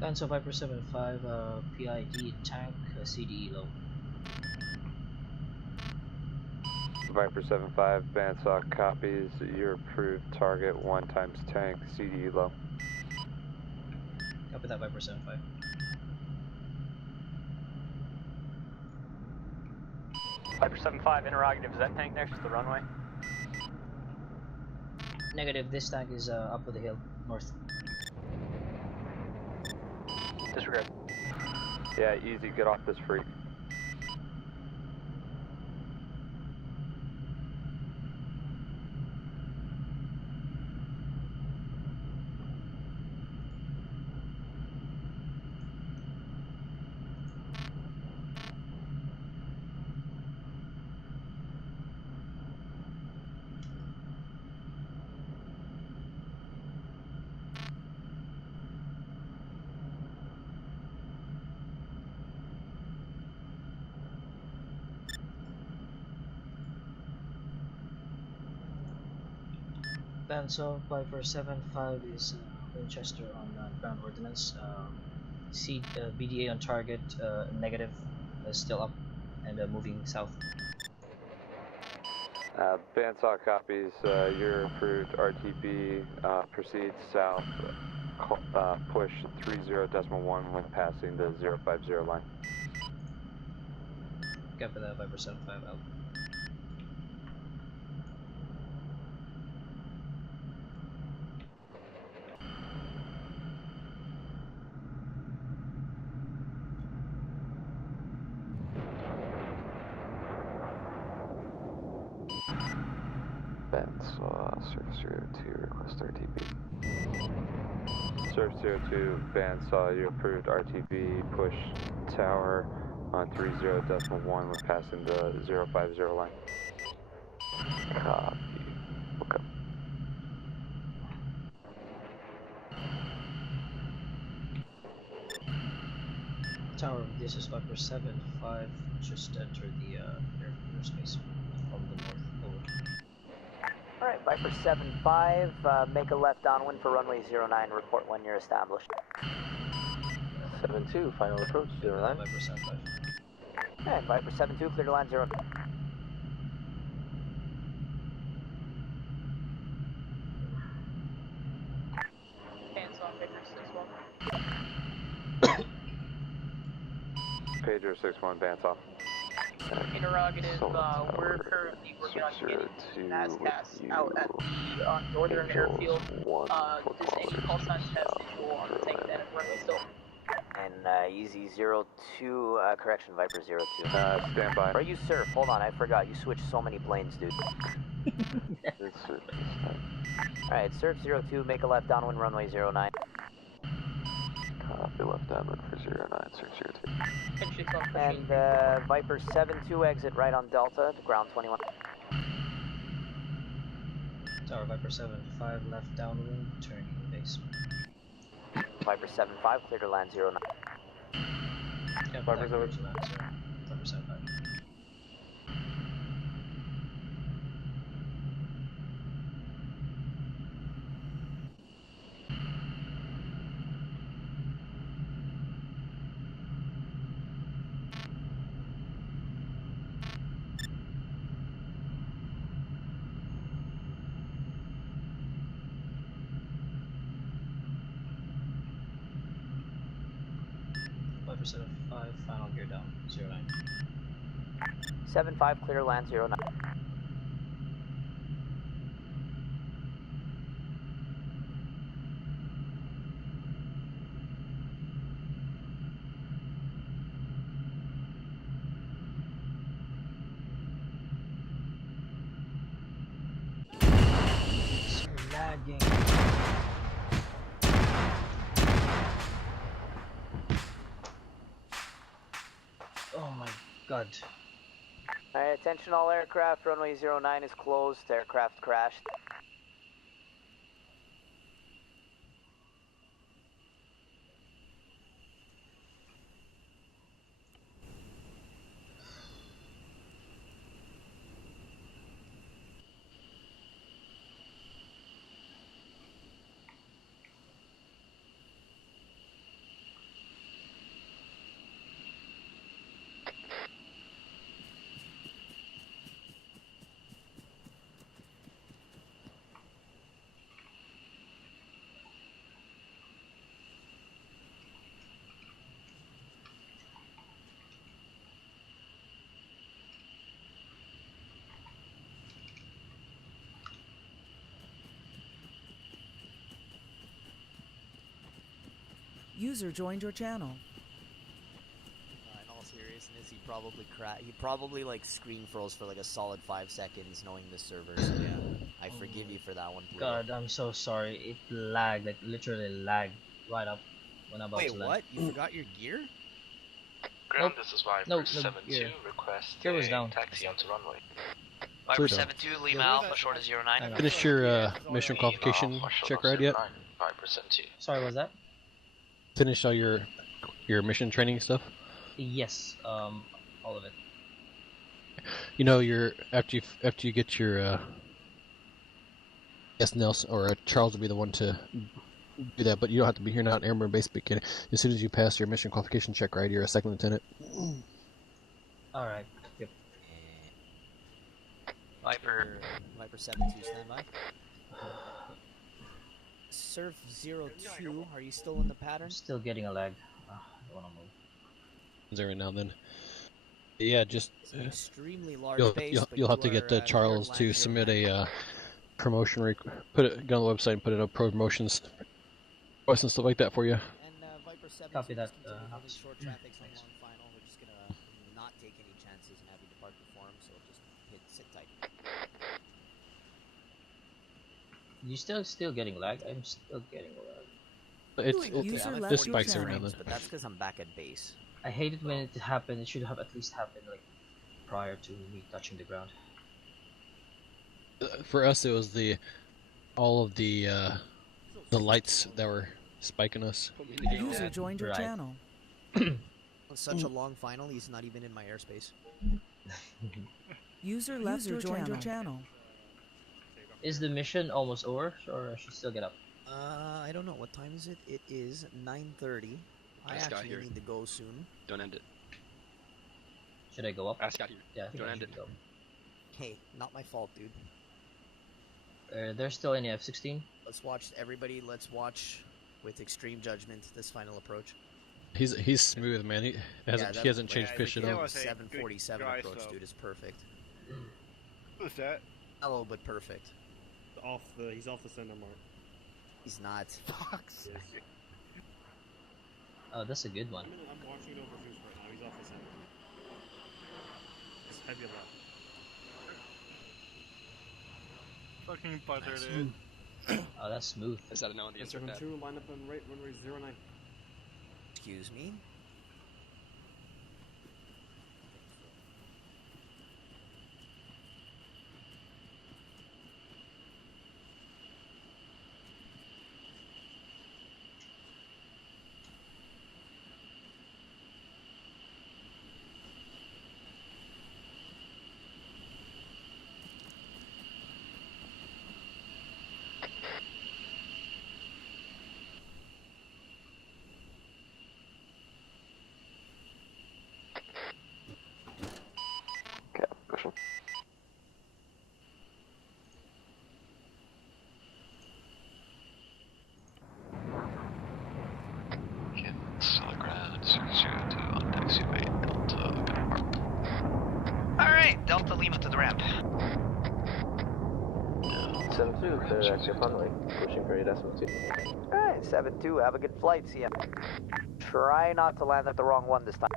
Guns of Viper 75, PID tank, CDE low. Viper 75, bandsaw copies. Your approved target 1 times tank, CDE low. Copy that, Viper 75. Viper 75, interrogative, is that tank next to the runway? Negative, this tank is up with the hill, north. Disregard. Yeah, easy, get off this freak. Bandsaw Viper 75 is Winchester on ground ordnance. BDA on target, negative, still up and moving south. Bandsaw copies. Your approved RTB proceeds south. Push 30.1 when passing the 050 line. Copy that, Viper 75 out. Bandsaw, Surf 02, request RTB. Surf 02, bandsaw, your approved RTB, push tower on 30.1 when passing the 050 line. Copy. Okay. Tower, this is Viper 75, just entered the airspace from the north, over. Alright, Viper 75, make a left downwind for runway 09, report when you're established. 72, final approach, 09. Viper 75. And Viper 72, clear to land 09. Hands on Viper 61. Pedro 61, bandsaw. Interrogative, we're currently working on getting NASCAS out at the northern airfield. Does any call signs have visual on the tank that runway still? And easy 02, correction, Viper 02. Stand by. Or you surf, hold on, I forgot, you switched so many planes, dude. It's surf this time. Alright, surf 02, make a left downwind runway 09. Copy, left downwind for 09, surf 02. And Viper 72, exit right on Delta, to ground 21. Tower Viper 75, left downwind, turning base. Viper 75, clear to land 09. Yeah, Viper 75. Viper 75. Viper 75, final gear down, 09. 75, clear land 09. So lagging. Oh my god. Alright, attention all aircraft, runway 09 is closed, aircraft crashed. User joined your channel. In all seriousness, he probably like screen froze for like a solid 5 seconds knowing the server, so yeah. I forgive you for that one, Pluto. God, I'm so sorry. It lagged, like literally lagged right up when I'm about to land. Wait, what? You forgot your gear? Ground, this is Viper Nope, 7-2, request gear was a down. taxi onto runway. Viper Pluto. 7-2, Lima Alpha, short of 09. Finished your mission qualification check ride yet? Viper 7-2. Sorry, was that? Finished all your mission training stuff? Yes, all of it. You know, after you get your yes, Nelson or Charles will be the one to do that, but you don't have to be here now at Airborne Base Beacon. As soon as you pass your mission qualification check ride, you're a second lieutenant. All right. Yep. Viper 7-2, standby. Surf 02, are you still in the pattern? Still getting a lag. I don't want to move. Is there right now then? Yeah, just It's an extremely large base, but you'll have to get Charles to submit a promotion. Get on the website and put it up promotions, and stuff like that for you. And Viper 7 Copy that. Short traffic's on long final. We're just gonna not take any chances and have you depart before him, so just sit tight. You still getting lag? I'm still getting lag. This spikes every now and then. But that's because I'm back at base. I hate it when it happens. It should have at least happened like prior to me touching the ground. For us, it was all of the lights that were spiking us. User joined your channel. On such a long final, he's not even in my airspace. User joined your channel. Is the mission almost over, or should still get up? I don't know. What time is it? It is 9:30. I actually need to go soon. Don't end it. Should I go up? Ask out here. Yeah, I think Don't I end should it. go. Hey, not my fault, dude. They're still in the F-16. Let's watch everybody. Let's watch with extreme judgment this final approach. He's smooth, man. He hasn't changed pitch at all. 747 approach, dude, is perfect. Who's that? Hello, but perfect. He's off the center mark. He's not. Fox. Oh, that's a good one. I'm watching it over Zeus right now. He's off the center. It's heavy left. Fucking butter, dude. Oh, that's smooth. Is that a no on the insert net? 2, line up on right, runway 09. Excuse me? Alright, Delta Lima to the ramp. 7-2, clear active runway, pushing for your decimal 2. Alright, 7-2, have a good flight, see ya. Try not to land at the wrong one this time.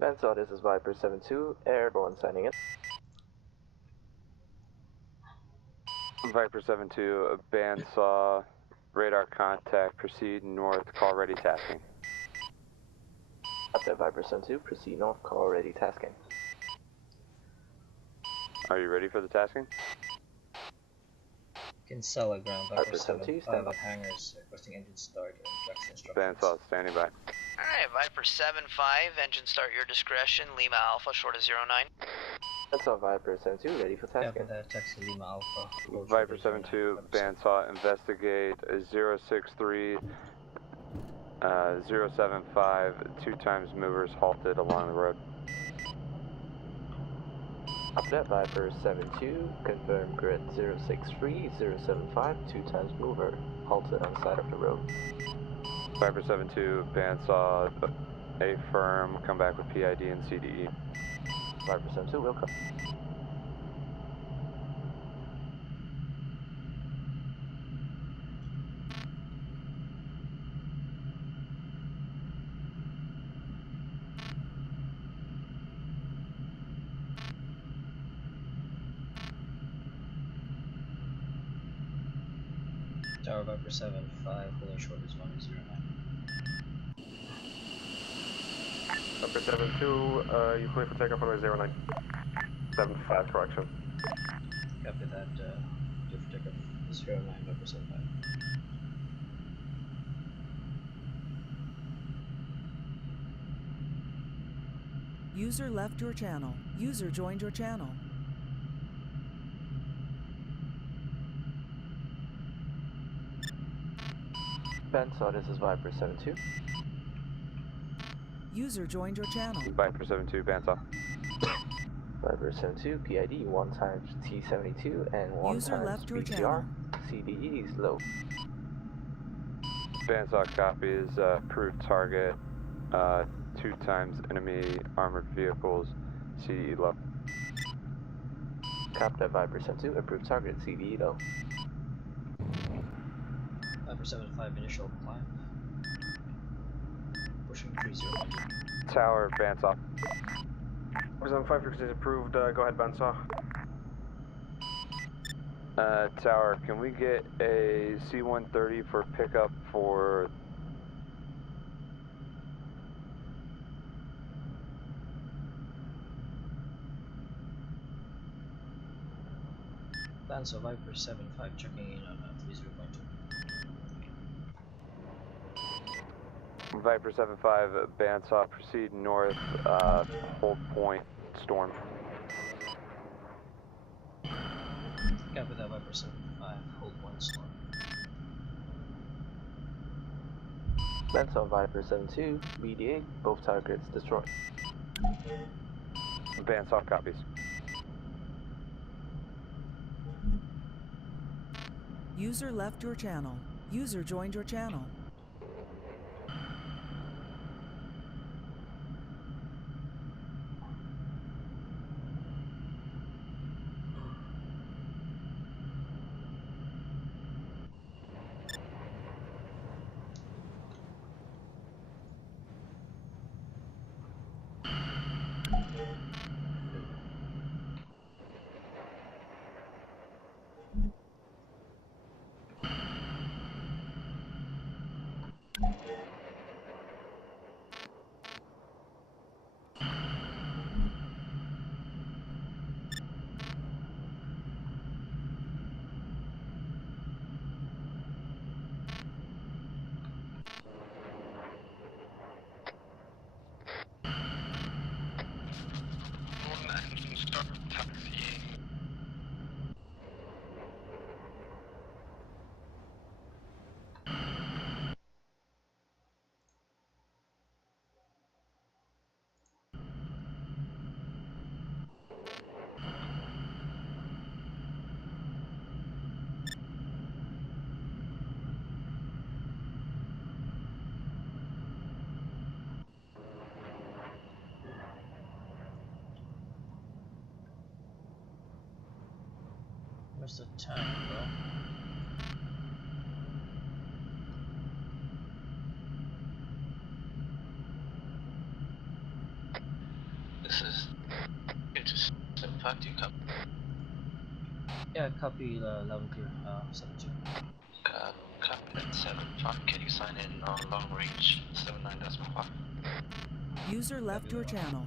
Bandsaw, this is Viper 7-2, airborne signing in. Viper 7-2, bandsaw, radar contact, proceed north, call ready tasking. After Viper 7-2, proceed north, call ready tasking. Are you ready for the tasking? Kinsella ground, Viper Viper 7-2, 7-5 stand by. at hangars, requesting engine start and tracks instructions. Bandsaw, standing by. Alright, Viper 7-5, engine start your discretion, Lima Alpha, short of 09. Bandsaw, Viper 7-2, ready for Yeah, tasking. taxi Lima Alpha. Viper 7-2, bandsaw, investigate 063, 075, 2 times movers halted along the road. After that, Viper 72, confirm grid 063, 075, 2 times mover, halted on side of the road. Viper 72, bandsaw, A firm, come back with PID and CDE. Viper 72, will come. Tower Viper 75, holding short is 109. Viper 72, you clear for takeoff runway 09. 75, correction. Copy that, clear for takeoff 09, Viper 75. User left your channel. User joined your channel. Bandsaw, this is Viper 72. User joined your channel. Viper 72, bandsaw. Viper 72, PID 1 times T72 and 1 User times left your BTR. channel. CDE is low. Bandsaw copies, approved target, 2 times enemy armored vehicles, CDE low. Copy that, Viper 72, approved target, CDE low. Viper 75, initial climb. Pushing 30. Tower, bandsaw. Viper 75, frequency is approved, go ahead, bandsaw. Tower, can we get a C-130 for pickup for... Bandsaw Viper 75, checking in on 30.2. Viper 75, bandsaw, proceed north, hold point, storm. Copy that, Viper 75, hold point, storm. Bandsaw, Viper 72, BDA, both targets destroyed. Bandsaw copies. User left your channel. User joined your channel. Where's the time, bro? This is just 75, do you copy? Yeah, copy loud and clear, 72. Copy that 75, can you sign in on long range 79.5? User left your channel.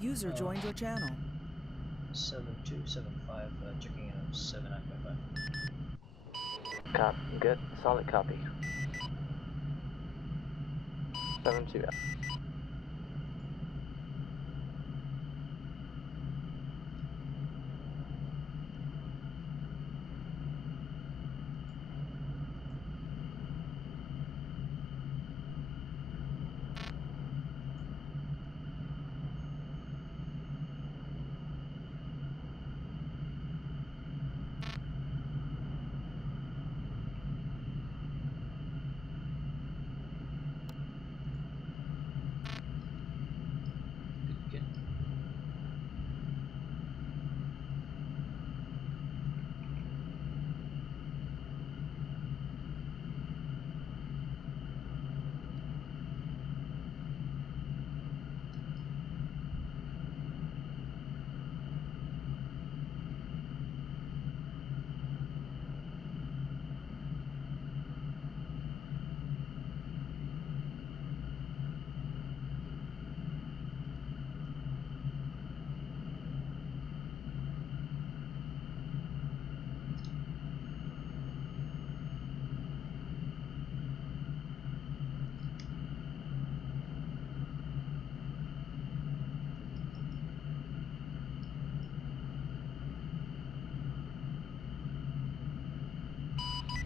User joined your channel. 7275, checking in on 79.5. Copy, good, solid copy. 72.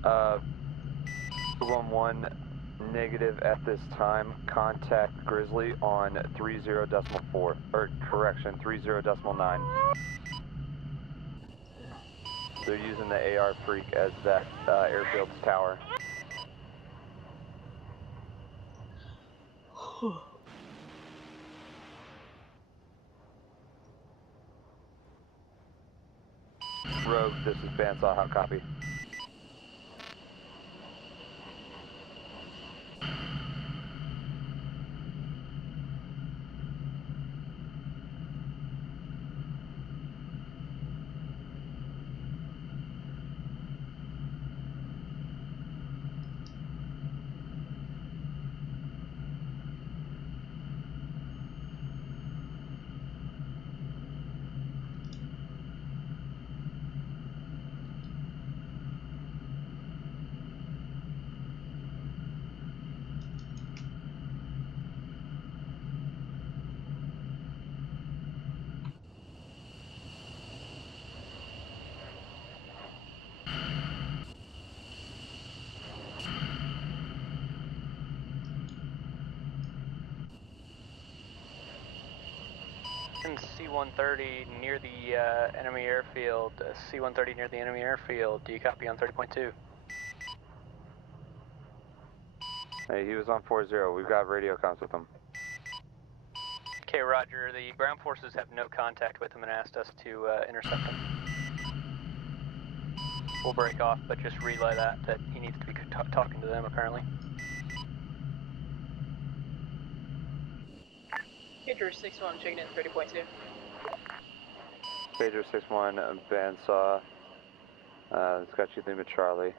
211 negative at this time. Contact Grizzly on 30.4, or correction, 30.9. They're using the AR Freak as that airfield's tower. Rogue, this is Bandsaw, how copy? C-130 near the enemy airfield. C-130 near the enemy airfield. Do you copy on 30.2? Hey, he was on 4-0. We've got radio comms with him. Okay, Roger. The ground forces have no contact with him and asked us to intercept him. We'll break off, but just relay that he needs to be talking to them, apparently. Pager 6-1, checking in 30.2. Pager 6-1, Bandsaw. It's got you Lima Charlie.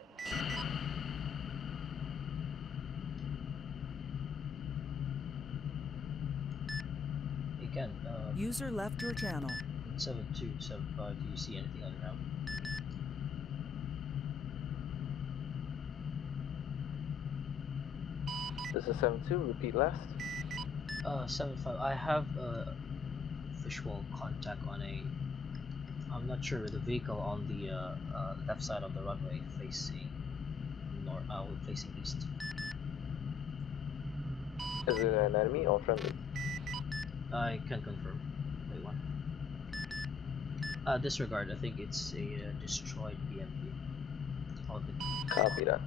Again, User left your channel. 7275, do you see anything on ground? This is 72, repeat last. 75, I have visual contact on I'm not sure, the vehicle on the left side of the runway facing facing east. Is it an enemy or friendly? I can confirm. Wait, one. Disregard, I think it's a destroyed BMP. Copy that.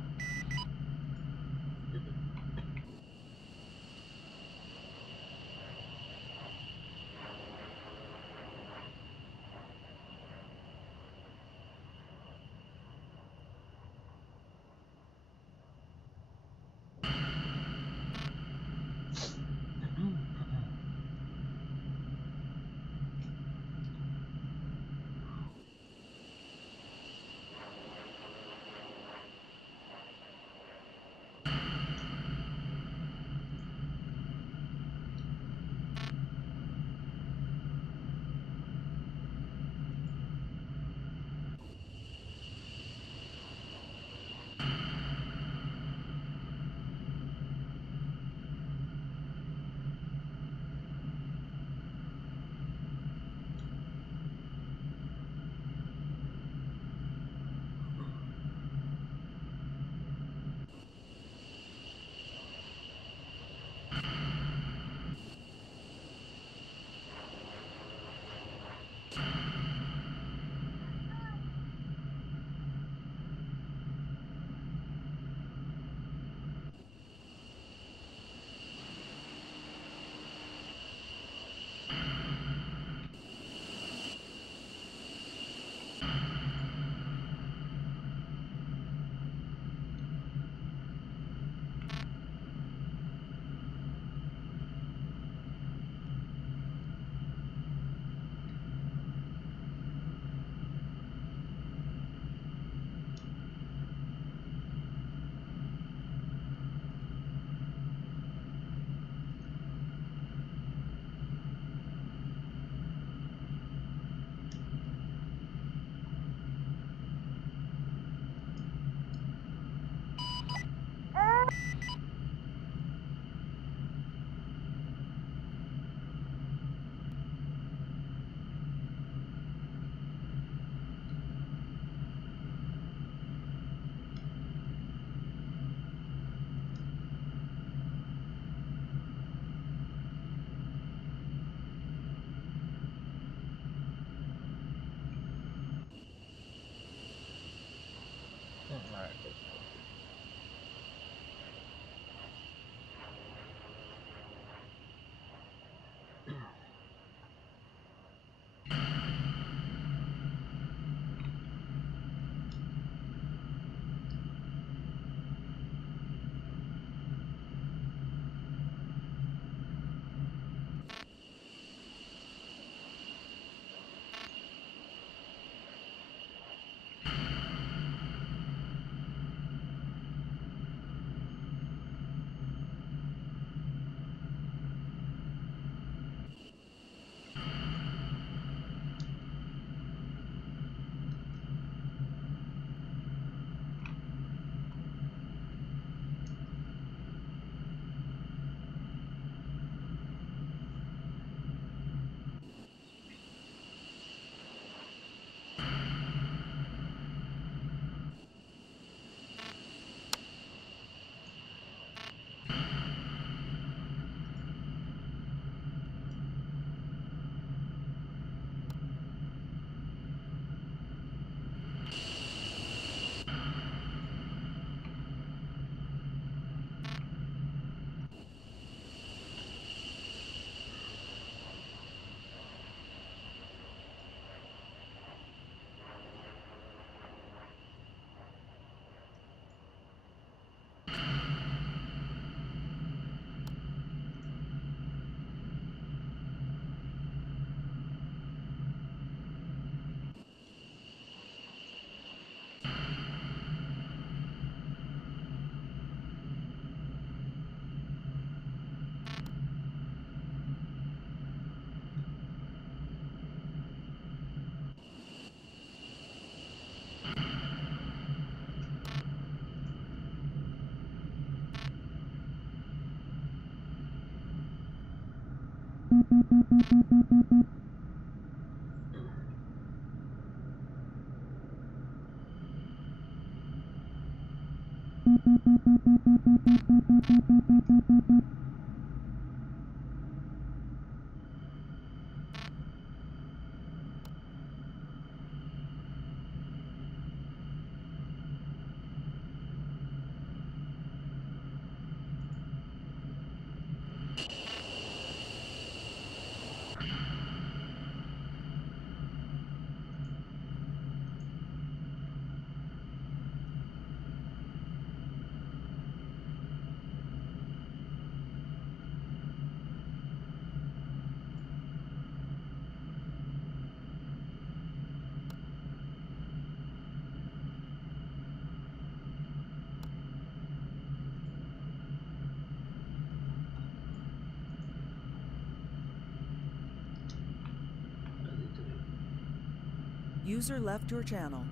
User left your channel.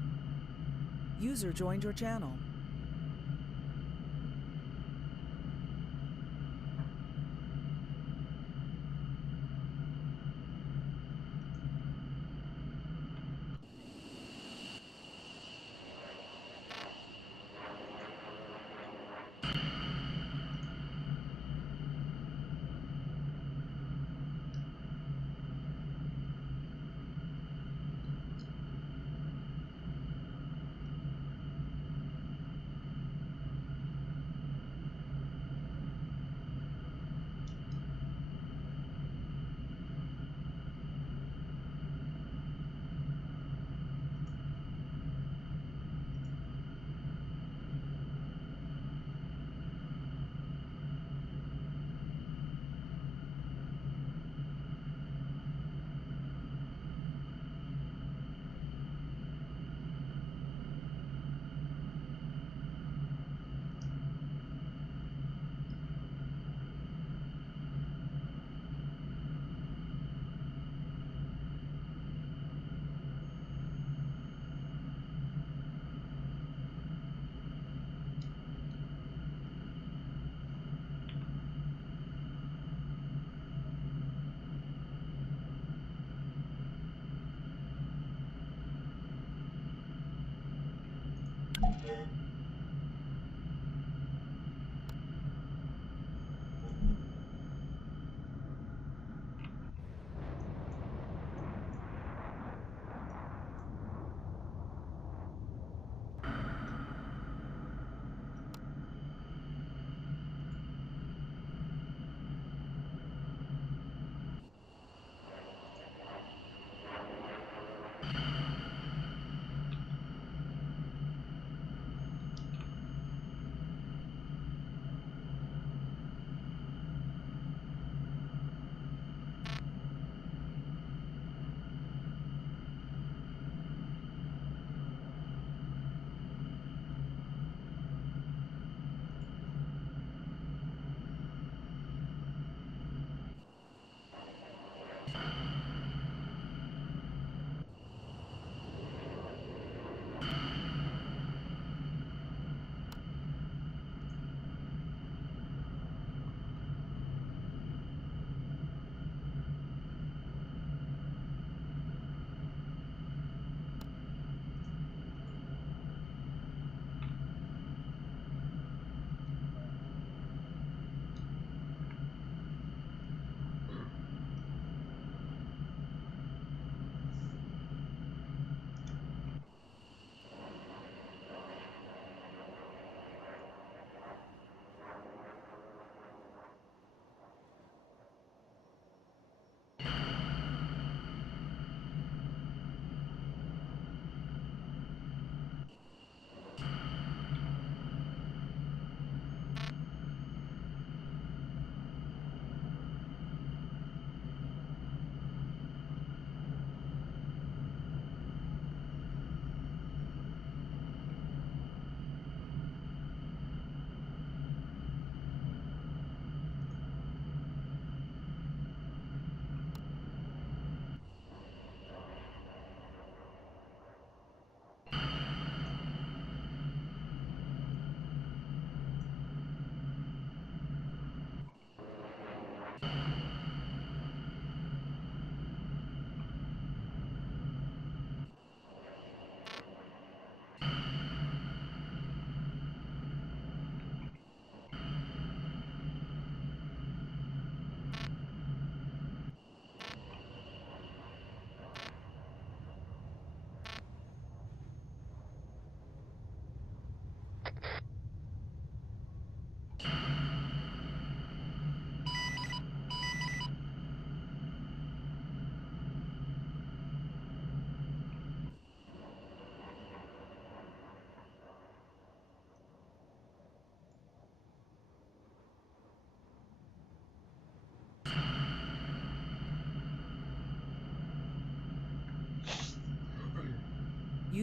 User joined your channel.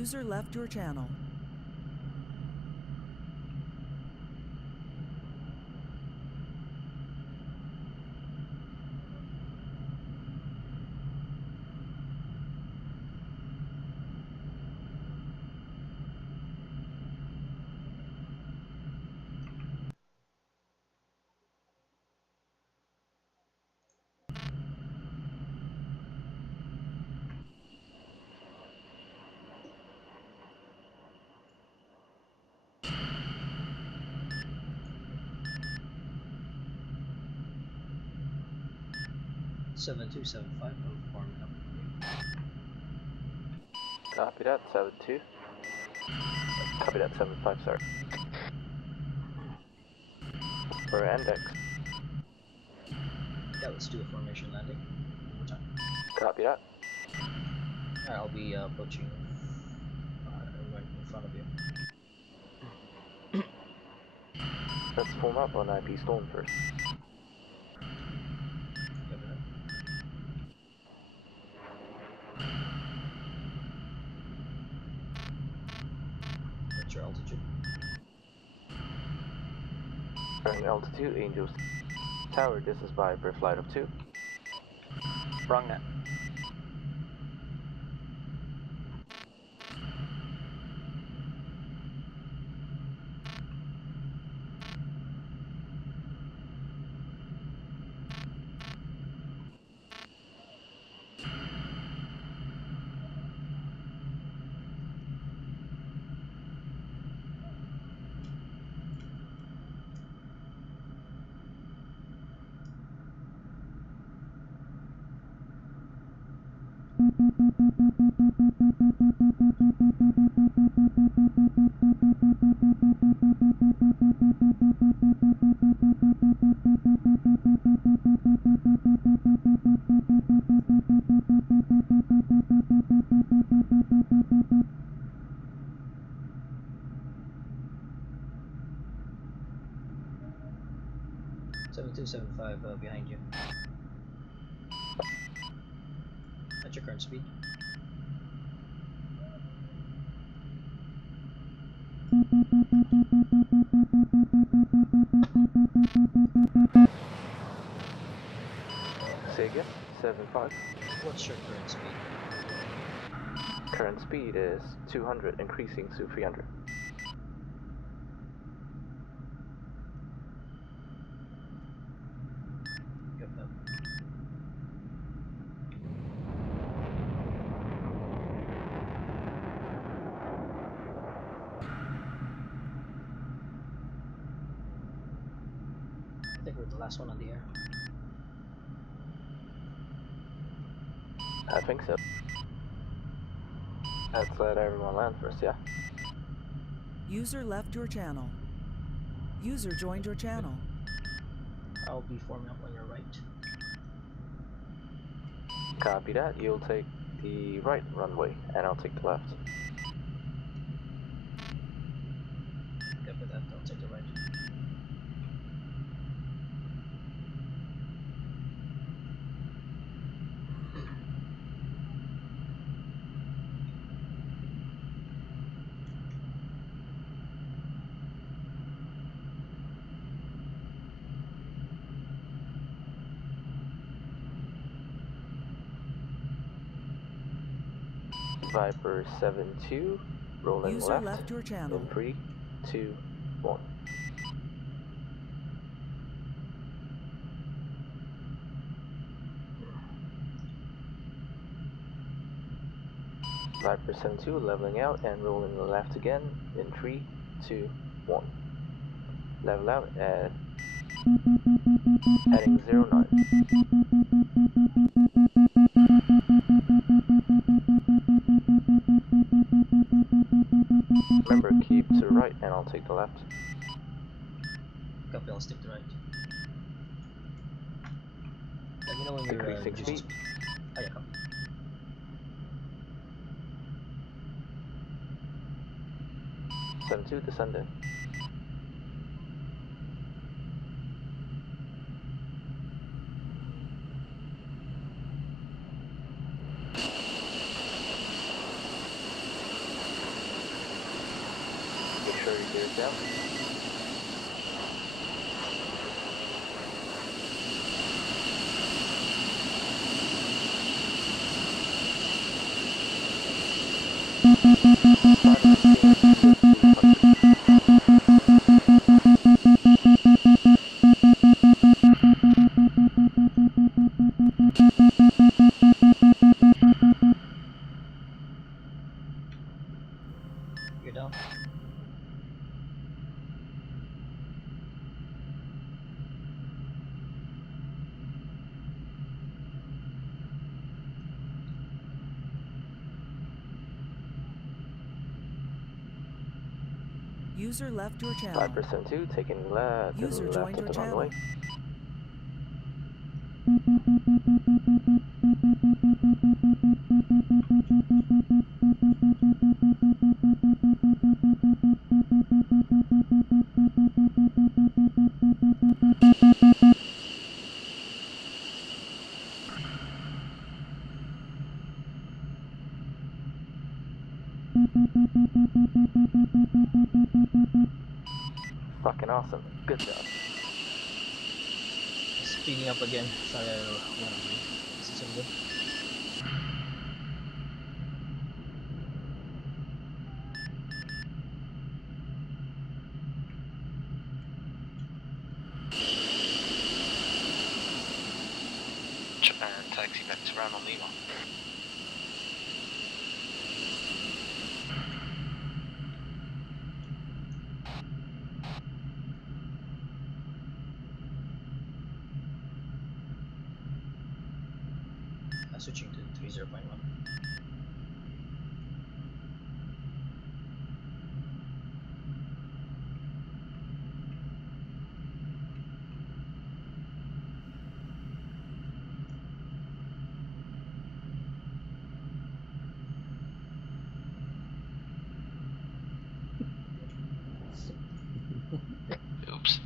User left your channel. Seven two seven five. Forming up. Copy that, 7-2. Copy that, 7-5, sorry. For index. Yeah, let's do a formation landing. One more time. Copy that. Alright, I'll be approaching right in front of you. Let's form up on IP Storm first. Copy that. What's your altitude? Current altitude, Angels Tower, this is Viper, flight of 2. Wrong net. Seven two seven five behind you. At your current speed. Say again, 7-5. What's your current speed? Current speed is 200, increasing to 300. Yep, yep. I think we're the last one on the air. I think so. Let's let everyone land first, yeah? User left your channel. User joined your channel. I'll be forming up on your right. Copy that, you'll take the right runway, and I'll take the left. Copy that, I'll take the right. Viper 7-2, rolling User left, left your channel. in 3, 2, 1. Viper 7-2, leveling out and rolling left again, in 3, 2, 1. Level out at heading 09. Remember, keep to the right and I'll take the left. Copy, I'll stick to right. Let me know when you're Increasing speed. Oh yeah, copy. Descending. sure your gear's down. You're down. User left your channel. 5%2, taking left. User joined your channel. Runway. Fucking awesome. Good job. Speeding up again. Sorry, I want to see some good. Taxi back to Ronald Lima. Switching to 30.1. Oops.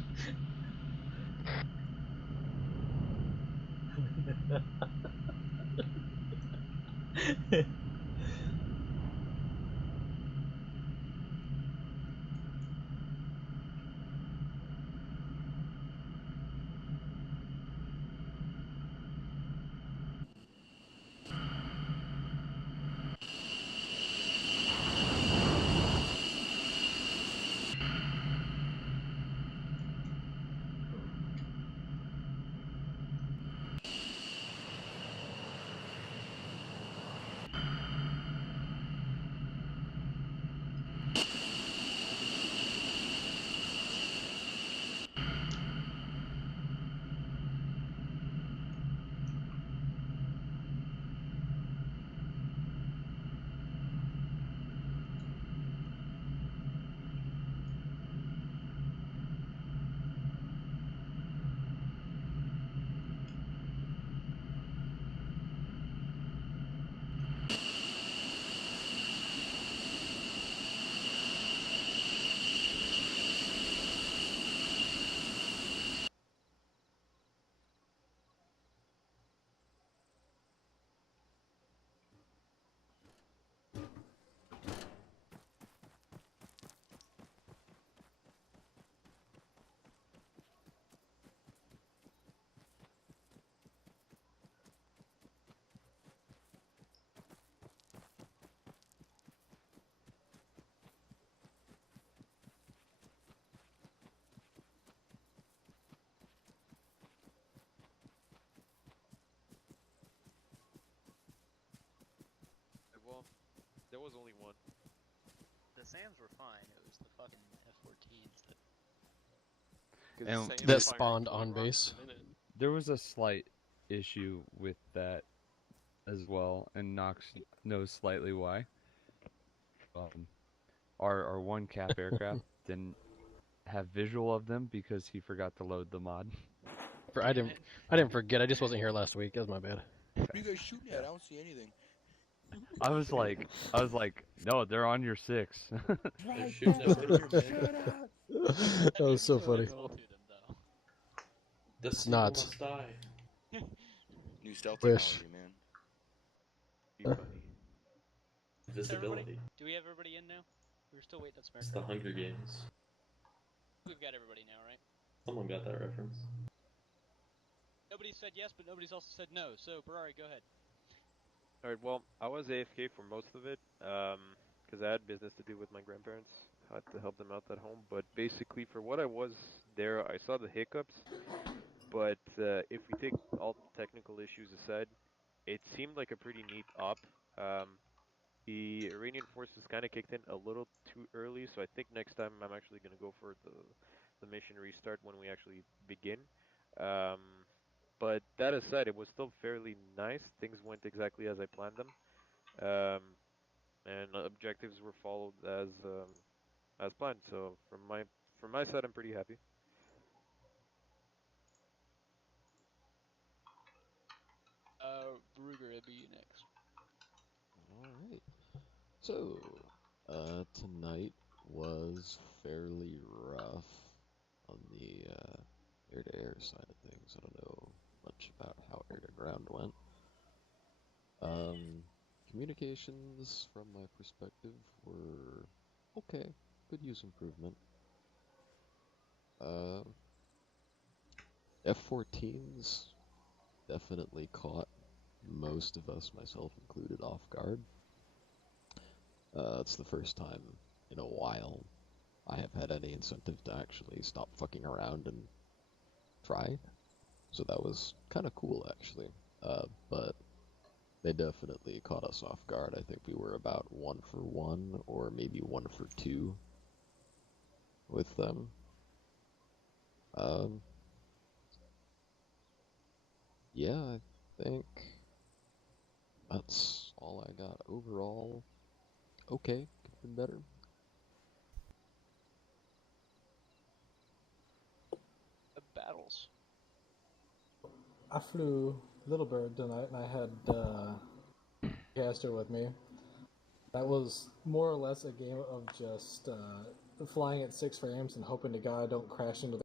Well, there was only one. The SAMs were fine, it was the fucking F-14s that... And that spawned on base. There was a slight issue with that as well, and Knox knows slightly why. Our one cap aircraft didn't have visual of them because he forgot to load the mod. I didn't forget. I just wasn't here last week. That was my bad. What are you guys shooting at? I don't see anything. I was like, no, they're on your 6. Right, shooting at shut up. That was so funny. It's not. Must die. New stealth Wish. technology, man. Be funny. Visibility. Do we have everybody in now? We were still waiting on some It's the aircraft. Hunger Games. We've got everybody now, right? Someone got that reference. Nobody said yes, but nobody's also said no. So, Ferrari, go ahead. Alright, well, I was AFK for most of it, because I had business to do with my grandparents. I had to help them out at home, but basically for what I was there, I saw the hiccups, but if we take all technical issues aside, it seemed like a pretty neat op. The Iranian forces kind of kicked in a little too early, so I think next time I'm actually going to go for the mission restart when we actually begin. But that aside, it was still fairly nice. Things went exactly as I planned them, and objectives were followed as planned. So from my side, I'm pretty happy. Ruger, it'll be you next. Alright. So, tonight was fairly rough on the air-to-air side of things. I don't know much about how air-to-ground went. Communications, from my perspective, were okay. Could use improvement. F-14s definitely caught most of us, myself included, off guard. It's the first time in a while I have had any incentive to actually stop fucking around and try. So that was kind of cool, actually. But they definitely caught us off guard. I think we were about 1 for 1, or maybe 1 for 2 with them. Yeah, I think that's all I got. Overall, okay, could have been better. Battles. I flew Little Bird tonight, and I had Caster with me. That was more or less a game of just flying at 6 frames and hoping to God I don't crash into the